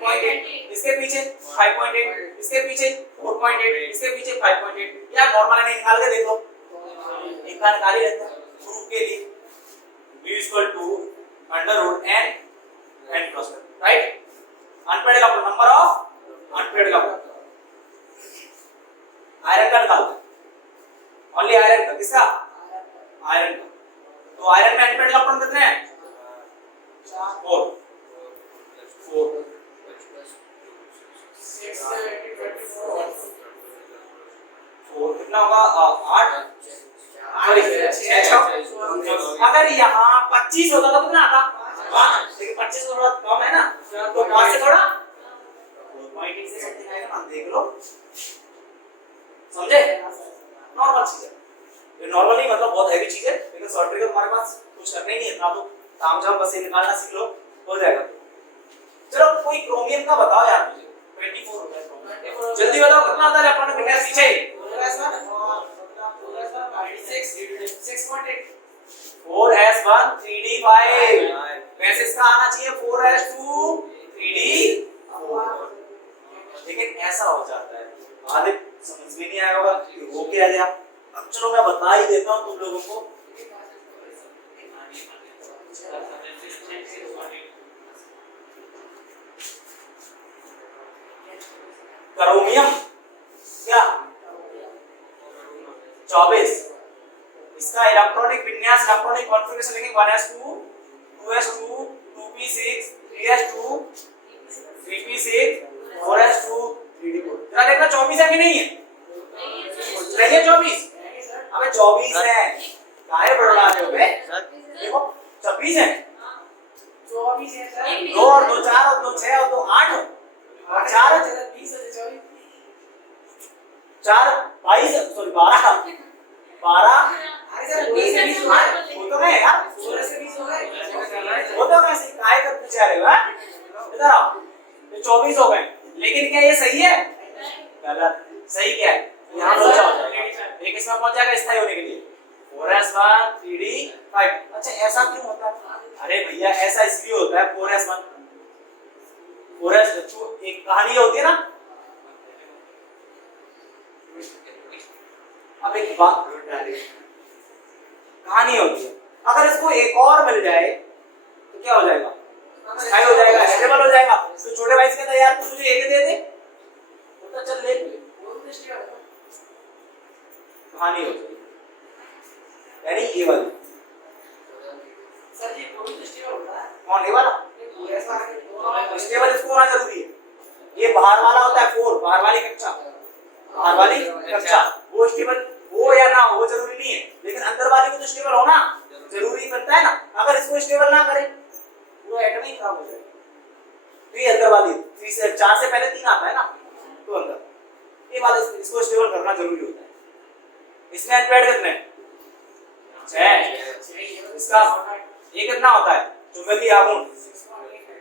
0.8, इसके पीछे 5.8, इसके पीछे 4.8, इसके पीछे 5.8, या नॉर्मल नहीं निकाल के देख लो, एक बार निकाल ही लेते हैं प्रूफ के लिए। v = √n n+1, right? Unpaired electron, number of unpaired electron. Iron का निकाल दो, ओनली आयरन का, किसका? आयरन का। तो आयरन में अनपेड इलेक्ट्रॉन कितने हैं? 4 कितना होगा? 8 सॉरी 6। अगर यहाँ 25 होता तो कितना आता? 5, लेकिन 25 थोड़ा कम है ना, तो 5 से थोड़ा 4.8 से समथिंग आएगा ना, देख लो, समझे? नॉर्मल चीज है ये, नॉर्मल नहीं मतलब बहुत हैवी चीज है, लेकिन शॉर्ट ट्रिक तुम्हारे पास कुछ करना ही नहीं है, इतना तो काम झाम बस निकालना सीख लो, हो जाएगा। चलो कोई क्रोमियम का बताओ यार मुझे, 24 होता है क्रोमियम, जल्दी बताओ कितना आता है इलेक्ट्रॉनिक विन्यास पीछे? 6.8 4s1 3d5, वैसे इसका आना चाहिए 4s2 3D 4। लेकिन ऐसा हो जाता है आधे समझ में नहीं आया होगा कि वो क्या है। अब चलो मैं बता ही देता हूँ तुम लोगों को। क्रोमियम क्या 24, इसका इलेक्ट्रॉनिक विन्यास इलेक्ट्रॉनिक कॉन्फ़िगरेशन लिखेंगे 1s2 2s2 2p6 3s2 3p6 4s2 3d4। जरा देखना 24 है कि नहीं है? नहीं है 24। अबे 24 है, काहे बड़बड़ा रहे हो बे? देखो 26 है, 24 है सर। 2 और 2 4 और 2 6 और 2 8 और 4 20 है 24। 4 22 सॉरी 12 अरे सर 20 से 20 हो गए। वो तो है यार, 16 से 20 हो गए। वो तो वैसे ही काहे कर पूछा रहे हो? हैं इधर आओ, ये 24 हो गए। लेकिन क्या ये सही है? गलत। सही क्या है? यहाँ लोचा हो जाएगा, एक इसमें पहुंच जाएगा स्थायी होने के लिए 4s1 3d5। अच्छा ऐसा क्यों होता है? अरे भैया ऐसा इसलिए होता है 4s1 4s एक कहानी होती है ना। अब एक बात कहानी होती है, अगर इसको एक और मिल जाए तो क्या हो जाएगा? स्थायी हो जाएगा, स्टेबल हो जाएगा। तो छोटे भाई से कहता है यार तू मुझे एक दे दे, तो चल ले। कहानी हो जाएगी, यानी ये वाली। सर जी कोई स्टेबल होता है। कौन ये वाला? पूरे सारे दोनों स्टेबल इसको होना जरूरी है। ये बाहर वाला होता है 4, बाहर वाली कक्षा, बाहर वाली कक्षा वो स्टेबल हो या ना हो वो जरूरी नहीं है, लेकिन अंदर वाली को तो स्टेबल होना जरूरी बनता है ना। अगर इसको स्टेबल ना करे पूरा एटम ही खराब हो जाएगा। तो ये अंदर वाली 3 से 4 से पहले 3 आता है ना, तो अंदर ये वाला इसको स्टेबल करना जरूरी होता है। इसमें एनपेड कितने हैं? 6। इसका ये कितना होता है? चुंबकीय आघूर्ण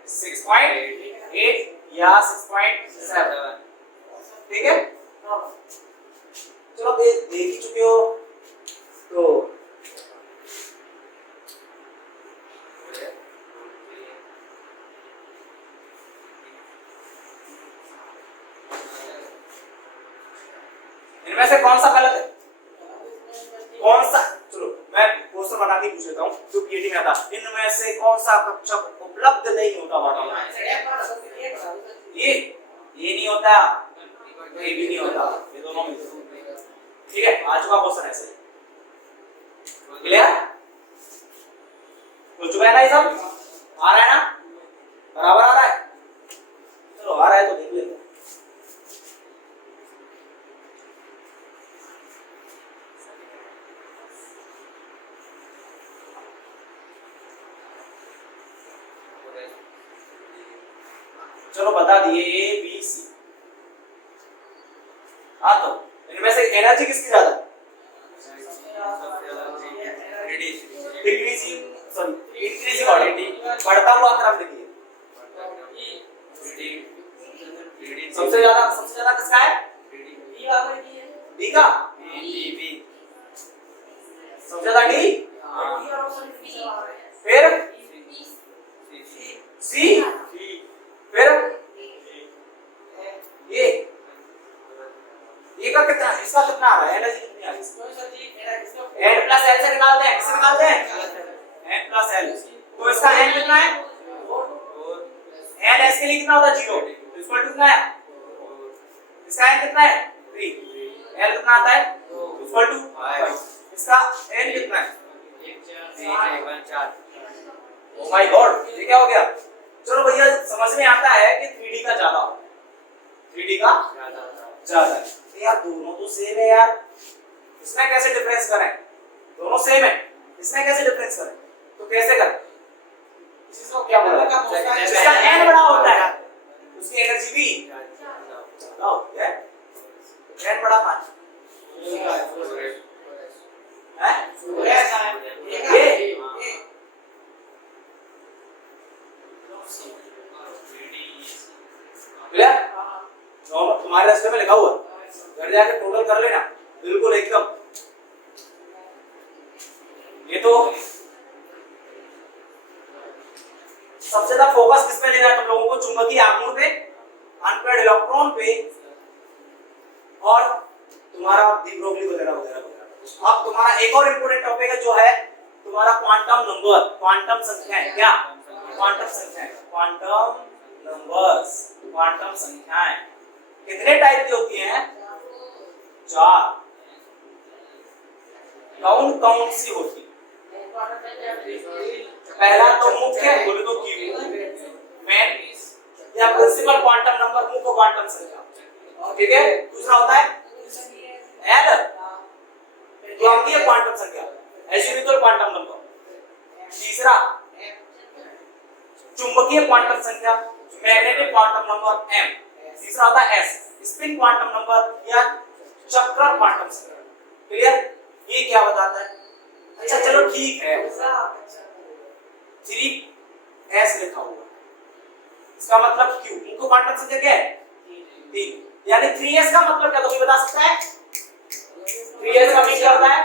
6.8 या 6.7। ठीक है, चलो देख ही चुके हो तो इनमें से कौन सा गलत है? कौन सा? चलो मैं क्वेश्चन बना के पूछ लेता हूँ जो पीएटी में आता। इनमें से कौन सा कक्षक उपलब्ध नहीं होता वाला? ये नहीं होता, ये भी नहीं होता, ये दोनों में। ठीक है, आज का क्वेश्चन ऐसे क्लियर हो चुका है ना? ये सब आ रहा है ना? बराबर आ रहा है? चलो आ रहा है तो देख लेते हैं। चलो बता दिए ए बी सी। हाँ तो इनमें से एनर्जी किसकी ज्यादा? डिक्रीजिंग सॉरी इंक्रीजिंग ऑर्डर, बढ़ता हुआ क्रम लिखिए। सबसे ज्यादा किसका है? डी का। सबसे ज्यादा डी, फिर सी, फिर ये का कितना, इसका कितना आ रहा है? एनर्जी कितनी आ रही है? n प्लस l से निकालते हैं, किससे निकालते हैं? n plus l। तो इसका n कितना है? n s के लिए कितना होता है? 0। इक्वल टू कितना है? इसका n कितना है? 3। l कितना आता है? Equal to 5। इसका n कितना है? 4। ओ माय गॉड, ये क्या हो गया? चलो भैया समझ में आता है कि 3D का ज्यादा होता है, 3D का ज्यादा है। यार दोनों तो सेम है यार, इसमें कैसे डिफरेंस करें? दोनों सेम है, इसमें कैसे डिफरेंस करें? तो कैसे करें? इसको क्या बोला? जिसका n बड़ा होता है उसकी एनर्जी भी ज्यादा होती है। n बड़ा मान है ये तुम्हारे रास्ते में लिखा हुआ, घर जाके टोटल कर लेना बिल्कुल एकदम। ये तो सबसे ज्यादा फोकस किस पे लेना है तुम लोगों को? चुंबकीय आघूर्ण पे, अनपेयर्ड इलेक्ट्रॉन पे और तुम्हारा डी ब्रोगली वगैरह वगैरह वगैरह। अब तुम्हारा एक और इंपॉर्टेंट टॉपिक है जो है तुम्हारा क्वांटम नंबर, क्वांटम संख्याएं। क्या? क्वांटम संख्याएं, क्वांटम नंबर्स, क्वांटम संख्याएं कितने टाइप की होती हैं? 4। कौन कौन सी होती? पहला तो मुख्य, बोले तो क्यू, मेन या प्रिंसिपल क्वांटम नंबर, मुख्य क्वांटम संख्या, ठीक है। दूसरा होता है एल, द्वितीय क्वांटम संख्या, एजीमुथल क्वांटम नंबर। तीसरा चुंबकीय क्वांटम संख्या, मैग्नेटिक क्वांटम नंबर एम। तीसरा होता है एस, स्पिन क्वांटम नंबर या चक्र क्वांटम संख्या। क्लियर? ये क्या बताता है? अच्छा चलो ठीक है, 3s लिखा हुआ, इसका मतलब क्यू, मुख्य क्वांटम संख्या क्या है? 3, यानी 3s का मतलब क्या? तो कोई बता सकता है? 3s का मतलब क्या होता है?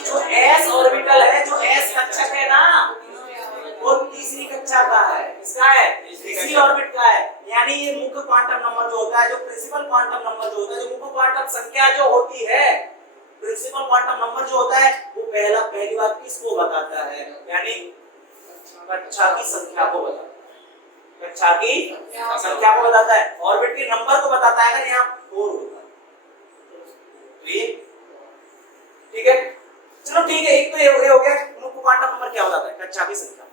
जो s ऑर्बिटल है, जो s कक्षक है ना, वो तीसरी कक्षा का है। इसका है तीसरी ऑर्बिट का है। यानी ये मुख्य क्वांटम नंबर जो होता है, जो प्रिंसिपल क्वांटम नंबर जो होता है, जो मुख्य क्वांटम संख्या जो होती है, प्रिंसिपल क्वांटम नंबर जो होता है, वो पहली बात किसको बताता है? यानी कक्षा की संख्या को बताता है। कक्षा की संख्या को बताता है, ऑर्बिट के नंबर को बताता है। अगर यहाँ 4 होता है, ठीक है। चलो ठीक है, एक तो ये हो गया मुख्य क्वांटम नंबर क्या बताता है? कक्षा की संख्या,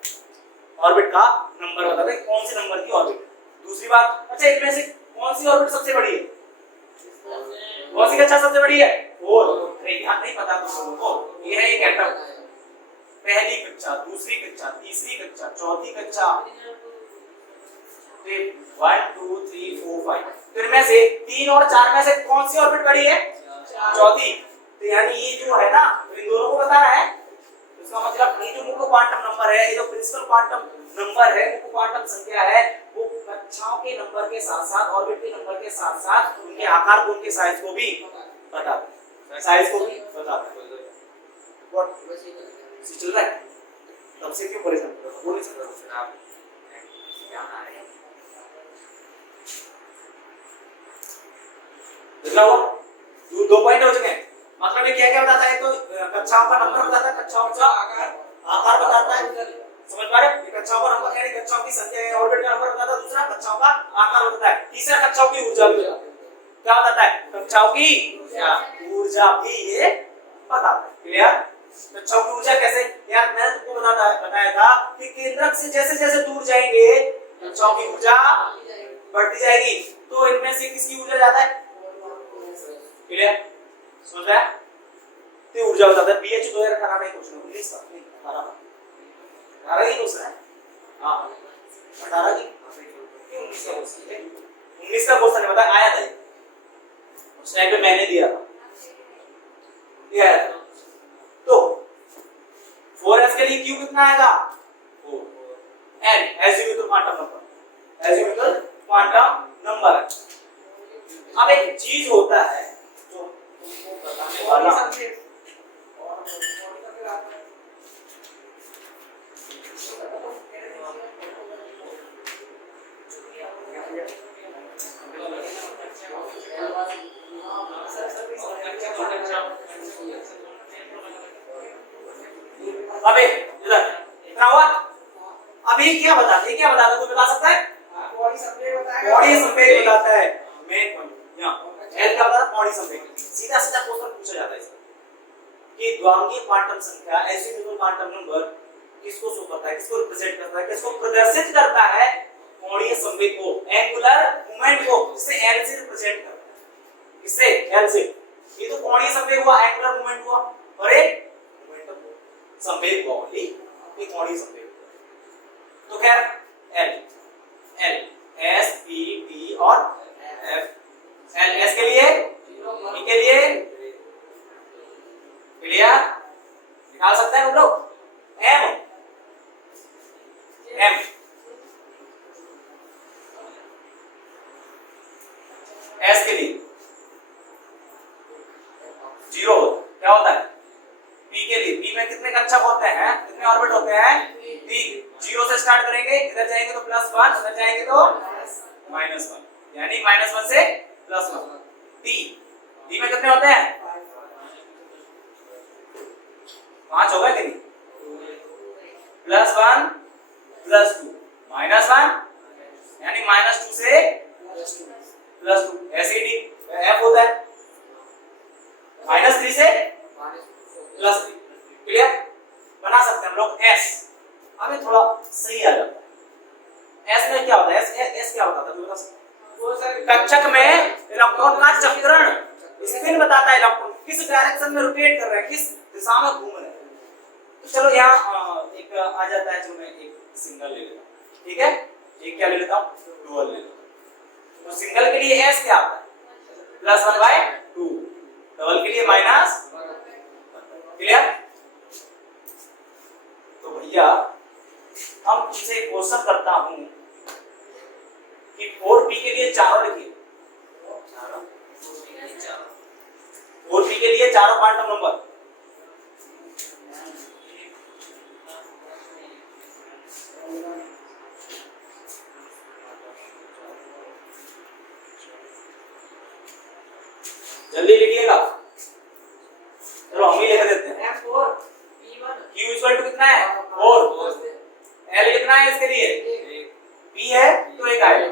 ऑर्बिट का नंबर बताता है कौन से नंबर की ऑर्बिट। दूसरी बात, अच्छा इनमें से कौन सी ऑर्बिट सबसे बड़ी है? कौन सी कक्षा सबसे बड़ी है? 4। यहाँ नहीं पता तुम लोगों को, ये है एक एटम, पहली कक्षा, दूसरी कक्षा, तीसरी कक्षा, चौथी कक्षा, 1 2 3 4 5। तो इनमें से 3 और 4 में से कौन सी ऑर्बिट बड़ी है? चौथी। तो यानी ये जो है ना, इन दोनों को बता रहा है। इसका मतलब ये जो मुख्य क्वांटम नंबर है, ये जो प्रिंसिपल क्वांटम नंबर है, मुख्य क्वांटम संख्या है, वो कक्षाओं के नंबर के साथ साथ, ऑर्बिट के नंबर के साथ साथ उनके आकार को, उनके साइज को भी बताता है। साइज को भी बताता है। व्हाट चल रहा है? तब से क्यों परेशान कर रहे हो? बोल नहीं सकते आप, ध्यान आ रहा है। दो पॉइंट हो चुके हैं। मतलब ये क्या क्या बताता है? तो कक्षाओं का नंबर बताता है, कक्षाओं का आकार बताता है। समझ पा रहे हो? कक्षाओं का नंबर यानी कक्षाओं की संख्या है, ऑर्बिट का नंबर बताता है। दूसरा कक्षाओं का आकार बताता है। तीसरा कक्षाओं की ऊर्जा भी बताता है। क्या बताता है? कक्षाओं की ऊर्जा भी ये बताता है। क्लियर? कक्षाओं की ऊर्जा कैसे? यार मैंने तुमको बताया था कि केंद्रक से जैसे जैसे दूर जाएंगे कक्षाओं की ऊर्जा बढ़ती जाएगी। तो इनमें से किसकी ऊर्जा ज्यादा है? क्लियर? समझ रहा है? तो ऊर्जा बताता है। पीएच 2018 में क्वेश्चन 19 का नहीं 18 की क्वेश्चन है। हां 18 की 19 का क्वेश्चन है। 19 का क्वेश्चन है, बता आया था उस टाइम पे मैंने दिया था। तो 4s के लिए q कितना आएगा? 4 n azimuthal quantum number, azimuthal quantum number. अब एक चीज होता है जो तुमको बताने वाला अब इधर इतना हुआ। अब ये क्या बताता है? कोई बता सकता है? बॉडी संवेग बताता है। मेन पॉइंट यहां एल का बताता है, बॉडी संवेग। सीधा सीधा क्वेश्चन पूछा जाता है इसका कि द्वितीय क्वांटम संख्या, एजीमुथल क्वांटम नंबर किसको शो करता है, किसको रिप्रेजेंट करता है, किसको प्रदर्शित करता है? कोणीय संवेग को, एंगुलर मोमेंट को। इसे एल से रिप्रेजेंट करता है। इससे एल से ये तो कोणीय संवेग हुआ, एंगुलर मोमेंट हुआ, और एक मोमेंटम संवेग हुआ, ओनली ये कोणीय संवेग हुआ। तो खैर एल एस पी टी और एफ। एल एस के लिए, पी के लिए क्लियर? निकाल सकते हैं हम लोग? एम एस के लिए 0 क्या होता है? पी के लिए, पी में कितने कक्षक होते हैं? कितने ऑर्बिट होते हैं? 3। जीरो से स्टार्ट करेंगे, इधर जाएंगे तो +1, उधर जाएंगे तो -1, यानी -1 से +1। डी में कितने होते हैं? 5 हो गए कि नहीं? +1 +2 -1, यानी -2 से +2, ऐसे ही एफ होता है -3 से +3। क्लियर? बना सकते हैं हम लोग एस। हमें थोड़ा सही आ जाता है। एस में क्या होता है? एस क्या होता है बता सकते? कक्षक में इलेक्ट्रॉन का चक्रण, स्पिन बताता है इलेक्ट्रॉन किस डायरेक्शन में रोटेट कर रहा है, किस दिशा में घूम रहा है। तो चलो यहाँ एक आ जाता है, जो मैं एक सिंगल ले लेता हूँ, ठीक है? एक क्या ले लेता हूँ? डुअल ले लेता हूँ। तो सिंगल के लिए एस क्या आता है? +1/2, डबल के लिए -1। क्लियर? तो भैया हम तुमसे क्वेश्चन करता हूं कि 4p के लिए चारों लिखिए। 4p के लिए चारों क्वांटम नंबर। जल्दी लिखिएगा। चलो हम ही लिख देते हैं। Q इक्वल टू कितना है? 4। L कितना है इसके लिए? P है तो एक आएगा।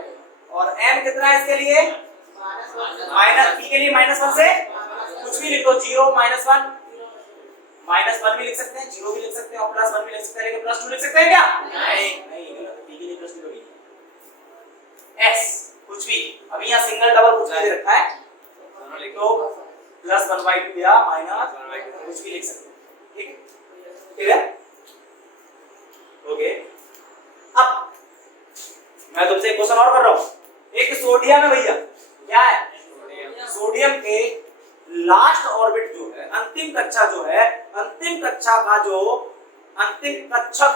और M कितना है इसके लिए? P के लिए -1 से कुछ भी लिख दो, 0 -1, -1 भी लिख सकते हैं, 0 भी लिख सकते हैं और +1 भी लिख सकते हैं, लेकिन +2 लिख सकते हैं क्या? नहीं गलत। P के लिए +2 नहीं है। S कुछ भी, अभी यहाँ सिंगल डबल कुछ नहीं रखा है, लिख दो +1/2 या -1/2 कुछ भी लिख सकते हैं। ठीक है? ठीक है? ओके। अब मैं तुमसे एक क्वेश्चन और कर रहा हूं। एक सोडियम है भैया, क्या है? सोडियम के लास्ट ऑर्बिट जो है, अंतिम कक्षा जो है, अंतिम कक्षा का जो अंतिम कक्षक,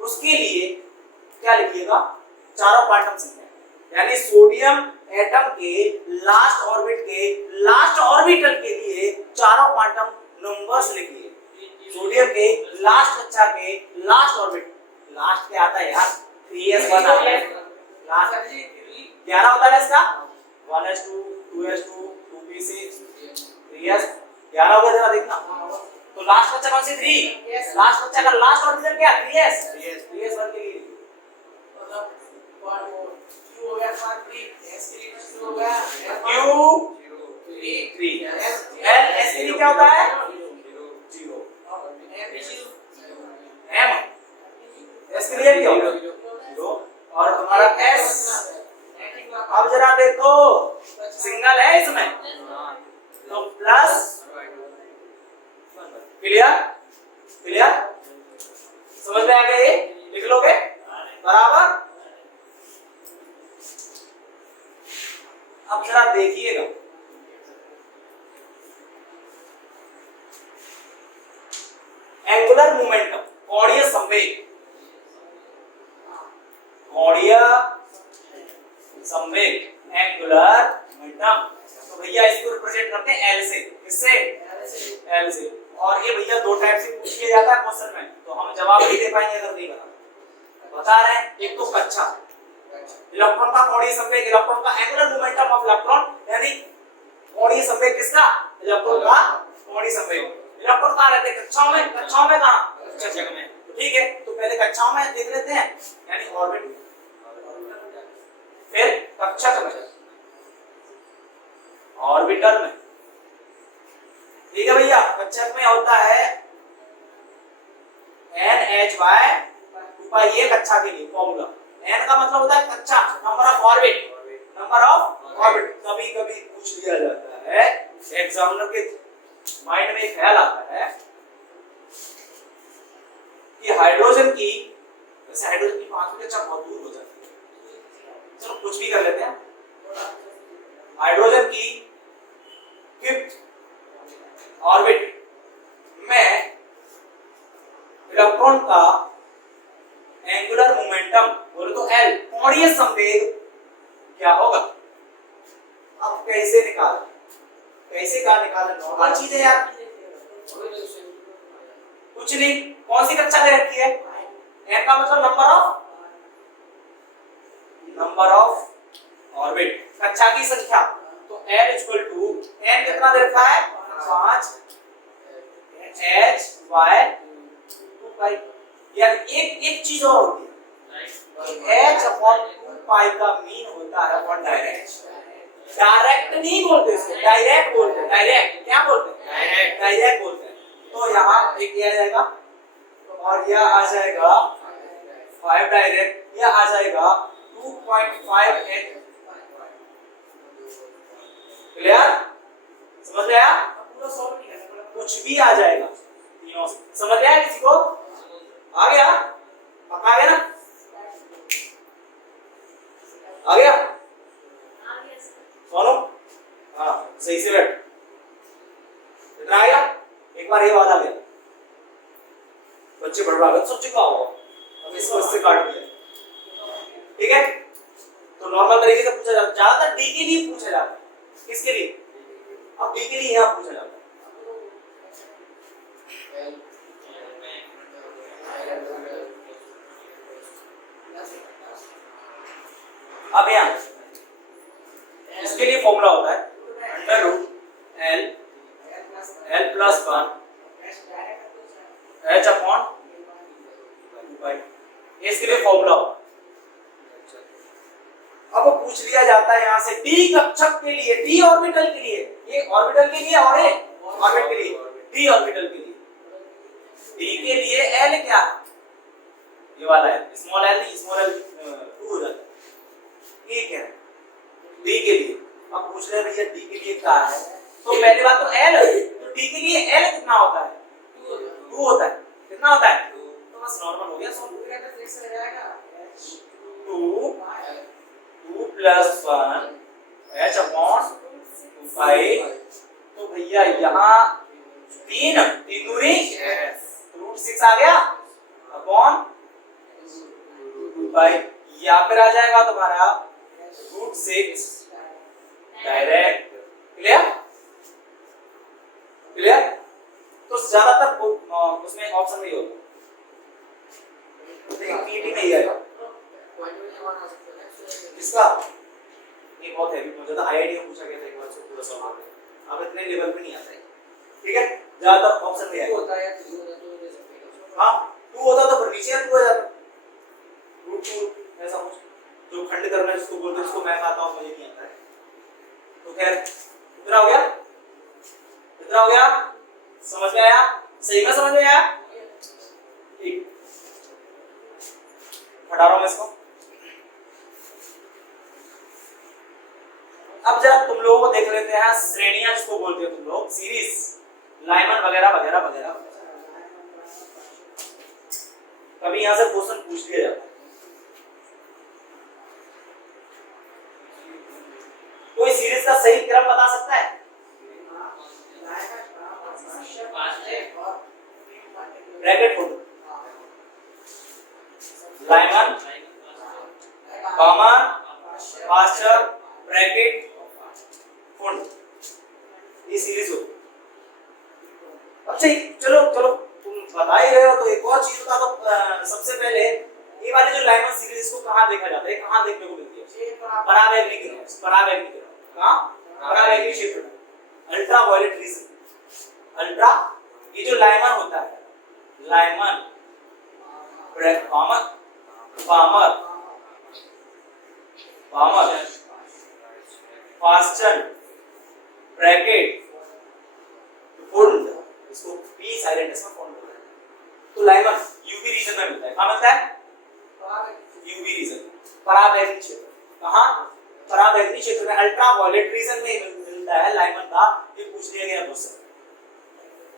उसके लिए क्या लिखिएगा? चारों क्वांटम संख्या, यानी सोडियम एटम के लास्ट ऑर्बिट के लास्ट ऑर्बिटल के लिए चारों क्वांटम नंबर्स लिखिए। सोडियम के लास्ट कक्षा के लास्ट ऑर्बिट, लास्ट क्या आता है यार? 3s1 आता है। लास्ट 11 होता है इसका, 1s2 2s2 2p6 3s 11 होगा, जरा देखना। तो लास्ट कक्षा कौन सी? 3। लास्ट कक्षा का लास्ट ऑर्बिटल क्या? 3s। 3s1 के लिए Q3। L S के लिए क्या होता है? 0। M S के लिए क्या होता है? 0। और तुम्हारा S, अब जरा देखो सिंगल है इसमें, तो प्लस। क्लियर? क्लियर? समझ में आ गया? ये लिख लोगे बराबर। अब जरा देखिएगा, एंगुलर मोमेंटम, कोणीय संवेग, कोणीय संवेग, एंगुलर मोमेंटम। तो भैया इसको रिप्रेजेंट करते हैं L से। किससे? L से। और ये भैया दो टाइप से पूछ लिया जाता है क्वेश्चन में, तो हम जवाब नहीं दे पाएंगे अगर नहीं बता रहे हैं। एक तो कक्षा, इलेक्ट्रॉन का कोणीय संवेग, इलेक्ट्रॉन का एंगुलर मोमेंटम ऑफ इलेक्ट्रॉन, यानी कोणीय संवेग किसका? इलेक्ट्रॉन का कोणीय संवेग। इलेक्ट्रॉन कहां रहते हैं? कक्षाओं में। कक्षाओं में कहां? कक्षक में। तो ठीक है, तो पहले कक्षाओं में देख लेते हैं, यानी ऑर्बिट, फिर कक्षक में, ऑर्बिटल में। ठीक है भैया, कक्षक में होता है NH/2π, ये कक्षा के लिए फॉर्मूला। n का मतलब होता है कक्षा, number of orbit, number of orbit. कभी कभी पूछ लिया जाता है, एग्जामिनर के माइंड में एक ख्याल आता है कि हाइड्रोजन की, वैसे हाइड्रोजन की 5वीं कक्षा बहुत दूर हो जाती है, चलो कुछ भी कर लेते हैं। हाइड्रोजन की 5th ऑर्बिट में इलेक्ट्रॉन का एंगुलर मोमेंटम बोले तो L, कोणीय संवेग क्या होगा? अब कैसे निकाल, कैसे का निकालना? नॉर्मल चीज है यार, कुछ नहीं। कौन सी कक्षा दे रखी है? n का मतलब नंबर ऑफ ऑर्बिट, कक्षा की संख्या। तो l इक्वल टू n कितना दे रखा है 5 h y 2 पाई। यार एक चीज और होती है h अपॉन 2 पाई का मीन होता है अपॉन डायरेक्ट नहीं बोलते इसको, डायरेक्ट बोलते हैं। डायरेक्ट क्या बोलते हैं? डायरेक्ट बोलते हैं। तो यहाँ एक ये आ जाएगा और यह आ जाएगा 5 डायरेक्ट, यह आ जाएगा 2.5 क्लियर? समझ में आया? पूरा सॉल्व नहीं करना, कुछ भी आ जाएगा तीनों से। समझ में आया किसी को? आ गया? पक्का आ गया ना? आ गया? सोनू? हाँ सही से बैठ। इतना आ गया? एक बार ये बात आ गया, बच्चे बड़बड़ा गए सब चुका होगा, अब इसको इससे काट दिया। ठीक है, तो नॉर्मल तरीके से पूछा जाता है, ज्यादातर डी के लिए पूछा जाता है। किसके लिए? अब डी के लिए यहाँ पूछा जाता है। अब यहाँ इसके लिए फॉर्मूला होता है under root l plus 1 h upon 2 pi, इसके लिए फॉर्मूला होता है। अब पूछ लिया जाता है यहाँ से डी कक्षक के लिए, डी ऑर्बिटल के लिए, ये ऑर्बिटल के लिए और ये ऑर्बिट के लिए, डी ऑर्बिटल के लिए, डी के लिए एल क्या है? ये वाला है, स्मॉल एल नहीं, स्मॉल एल 2 हो जाता है। ठीक है, डी के लिए अब पूछ रहे हैं भैया डी के लिए क्या है, तो पहली बात तो एल, तो डी के लिए एल कितना होता है? 2 होता है। कितना होता है? तो बस नॉर्मल हो गया, सो 2 प्लस 1 एच अपॉन 2 पाई। तो भैया यहाँ 3 दूरी रूट 6 आ गया अपॉन 2 पाई, या फिर आ जाएगा तुम्हारा रूट 6 डायरेक्ट। क्लियर? क्लियर? तो ज्यादातर उसमें ऑप्शन नहीं होता, लेकिन पीटी में ही आएगा। इसका ये बहुत हैवी पूछा था, आईआईटी में पूछा गया था एक बार, पूरा सवाल है। अब इतने लेवल पे नहीं आता है। ठीक है, ज्यादातर ऑप्शन में होता है। हाँ 2 होता तो फिर नीचे 2 आ जाता, रूट 2 ऐसा कुछ, जो खंड करना जिसको बोलते हैं, उसको मैं खाता हूँ, मुझे नहीं आता है। तो खैर इतना हो गया, इतना हो गया, समझ में आया? सही में समझ में आया? ठीक, हटा रहा हूं मैं इसको। अब जरा तुम लोगों को देख लेते हैं श्रेणियां जिसको बोलते हैं तुम लोग, सीरीज, लाइमन वगैरह वगैरह वगैरह। कभी यहां से क्वेश्चन पूछ लिया जाता है, कोई सीरीज का सही क्रम बता सकता है? ब्रैकेट खोलो, लाइमन, कॉमन, पास्चर, ब्रैकेट, फुंड, ये सीरीज हो। अच्छा चलो चलो तुम बता ही रहे हो तो एक और चीज बता दो। सबसे पहले ये वाली जो लाइमन सीरीज, इसको कहाँ देखा जाता है, कहाँ देखने को मिलती है? परावैंगनी किरण, परावैंगनी किरण कहाँ? परावैंगनी क्षेत्र में, अल्ट्रा वायलेट रीजन। अल्ट्रा, ये जो लाइमन होता है, लाइमन, कॉमन, Balmer, Balmer, Paschen, Brackett, Pfund, इसको पी साइलेंट एस में फुंड बोलते हैं। तो लाइमन यूवी रीजन में मिलता है। कहाँ मिलता है? यूवी रीजन, परावैंगनी क्षेत्र। कहाँ? परावैंगनी क्षेत्र में, अल्ट्रा वायलेट रीजन में मिलता है लाइमन का। ये पूछ लिया गया क्वेश्चन,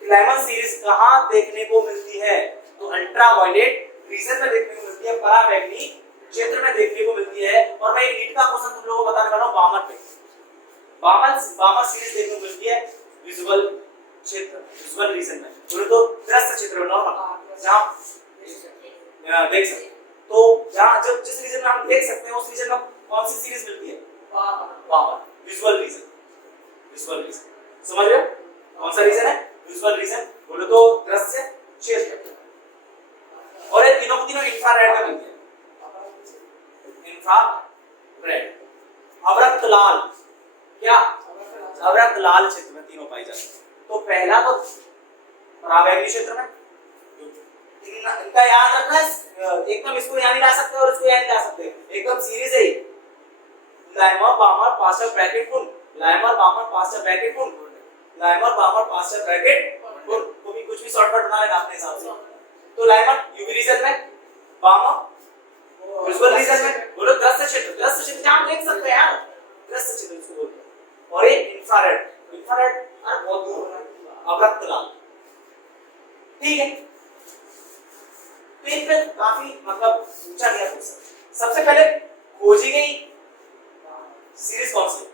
लाइमन सीरीज कहाँ देखने को मिलती है? तो अल्ट्रा वायलेट रीजन में देखने को मिलती है, परावैंगनी क्षेत्र में देखने को मिलती है। और मैं एक नीट का क्वेश्चन तुम लोगों को बताने वाला हूं बामर पे। बामर सीरीज देखने को मिलती है विजुअल क्षेत्र, विजुअल रीजन में, बोले तो दृश्य क्षेत्र में, नॉर्मल जहां देख सकते। तो जहां जब जिस रीजन में हम देख सकते हैं उस रीजन में कौन सी सीरीज मिलती है? बामर, विजुअल रीजन, विजुअल रीजन। समझ रहे हो कौन सा रीजन है? विजुअल रीजन, बोले तो दृश्य क्षेत्र। और ये तीनों को तीनों इंफ्रारेड में मिलते हैं, इंफ्रारेड। अवरक्त लाल, क्या अवरक्त लाल क्षेत्र में तीनों पाई जाती है। तो पहला तो परावैंगनी क्षेत्र में, इनका याद रखना है, एकदम इसको यहाँ नहीं ला सकते और इसको यहाँ नहीं ला सकते, एकदम सीरीज है। लाइमर बामर pastor bracket full, लाइमर बामर pastor bracket full, लाइमर बामर pastor bracket full, को भी कुछ भी शॉर्टकट बना लेना अपने हिसाब से। तो लाइमर यूवी रीजन में, बामर विजुअल रीजन में, बोलो ग्रस्त क्षेत्र, ग्रस्त क्षेत्र आप देख सकते हैं यार, ग्रस्त क्षेत्र इसको बोलते हैं। और ये इंफ्रारेड, इंफ्रारेड अरे बहुत दूर, अवरक्त लाल, ठीक है। तो इन पे काफी मतलब पूछा गया क्वेश्चन। सबसे पहले खोजी गई सीरीज कौन सी,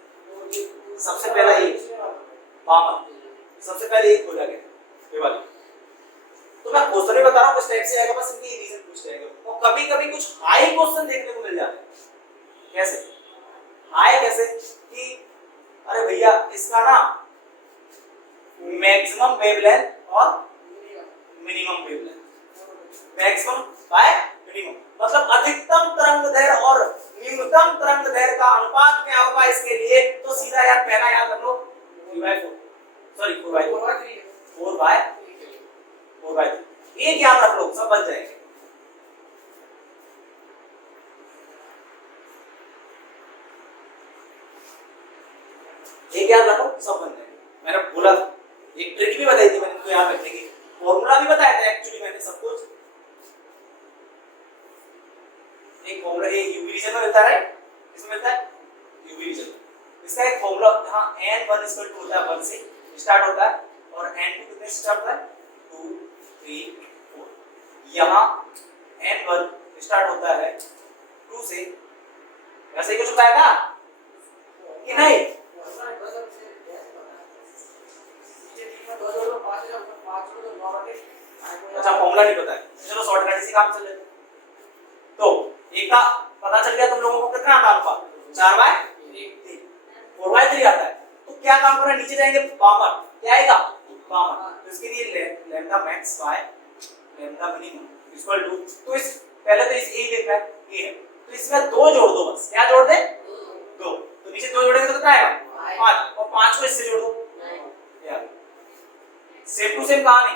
सबसे पहला ये बामर, सबसे पहले ये खोजा गया ये वाली। तो मैं क्वेश्चन ही बता रहा हूं कुछ टाइप से आएगा, बस इनके रीजन पूछ जाएगा। और कभी कभी कुछ हाई क्वेश्चन देखने को मिल जाते हैं। कैसे हाई, कैसे कि अरे भैया इसका ना मैक्सिमम वेवलेंथ और minimum wavelength, maximum bye minimum, मतलब अधिकतम तरंगदैर्घ्य और न्यूनतम तरंगदैर्घ्य का अनुपात क्या होगा इसके लिए। तो सीधा यार पहला याद रख लो 3/4, सॉरी 4/3, एक याद रख लो, सब बन जाएंगे। एक याद रखो, सब बन जाएंगे। मैंने बोला एक ट्रिक भी बताई थी मैंने, तो याद रखने की फॉर्मूला भी बताया था एक्चुअली मैंने सब कुछ। एक फॉर्मूला ये यूवी रीजन में मिलता है, इसमें मिलता है यूवी रीजन। इसका एक फॉर्मूला हां n1 = होता है 1 से स्टार्ट होता है और n2 कितने से स्टार्ट होता है 2 3 4। यहां n1 स्टार्ट होता है 2 से, वैसे ही कुछ होता है क्या कि नहीं? अच्छा फॉर्मूला नहीं पता है, चलो शॉर्टकट इसी काम चल लेते। तो एक का पता चल गया तुम लोगों को कितना आता है अनुपात, 4/3, 4/3 आता है। तो क्या काम करना है, नीचे जाएंगे बामर, क्या आएगा बामर। तो इसके लिए lambda max by lambda minimum equal to, तो इस पहले तो इस ए लिखा है ए है, तो इसमें 2 जोड़ दो बस, क्या जोड़ दे 2। तो नीचे 2 जोड़ेंगे तो कितना आएगा 5, और 5 को इससे जोड़ दो यार, सेम टू सेम कहानी।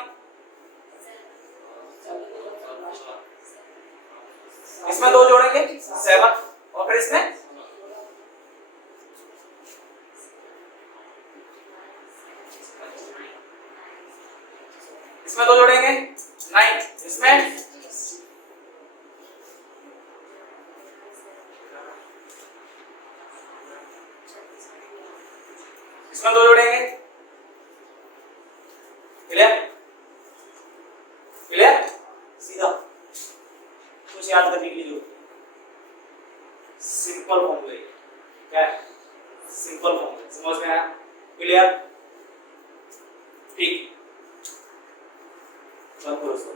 इसमें 2 जोड़ेंगे 7, और फिर इसमें इसमें 2 जोड़ेंगे 9, इसमें इसमें 2 जोड़ेंगे। क्लियर क्लियर, सीधा कुछ याद करने के लिए जरूरत नहीं, सिंपल फॉर्मूला क्या है, सिंपल फॉर्मूला, समझ में आया? क्लियर, ठीक, बंद करो इसको।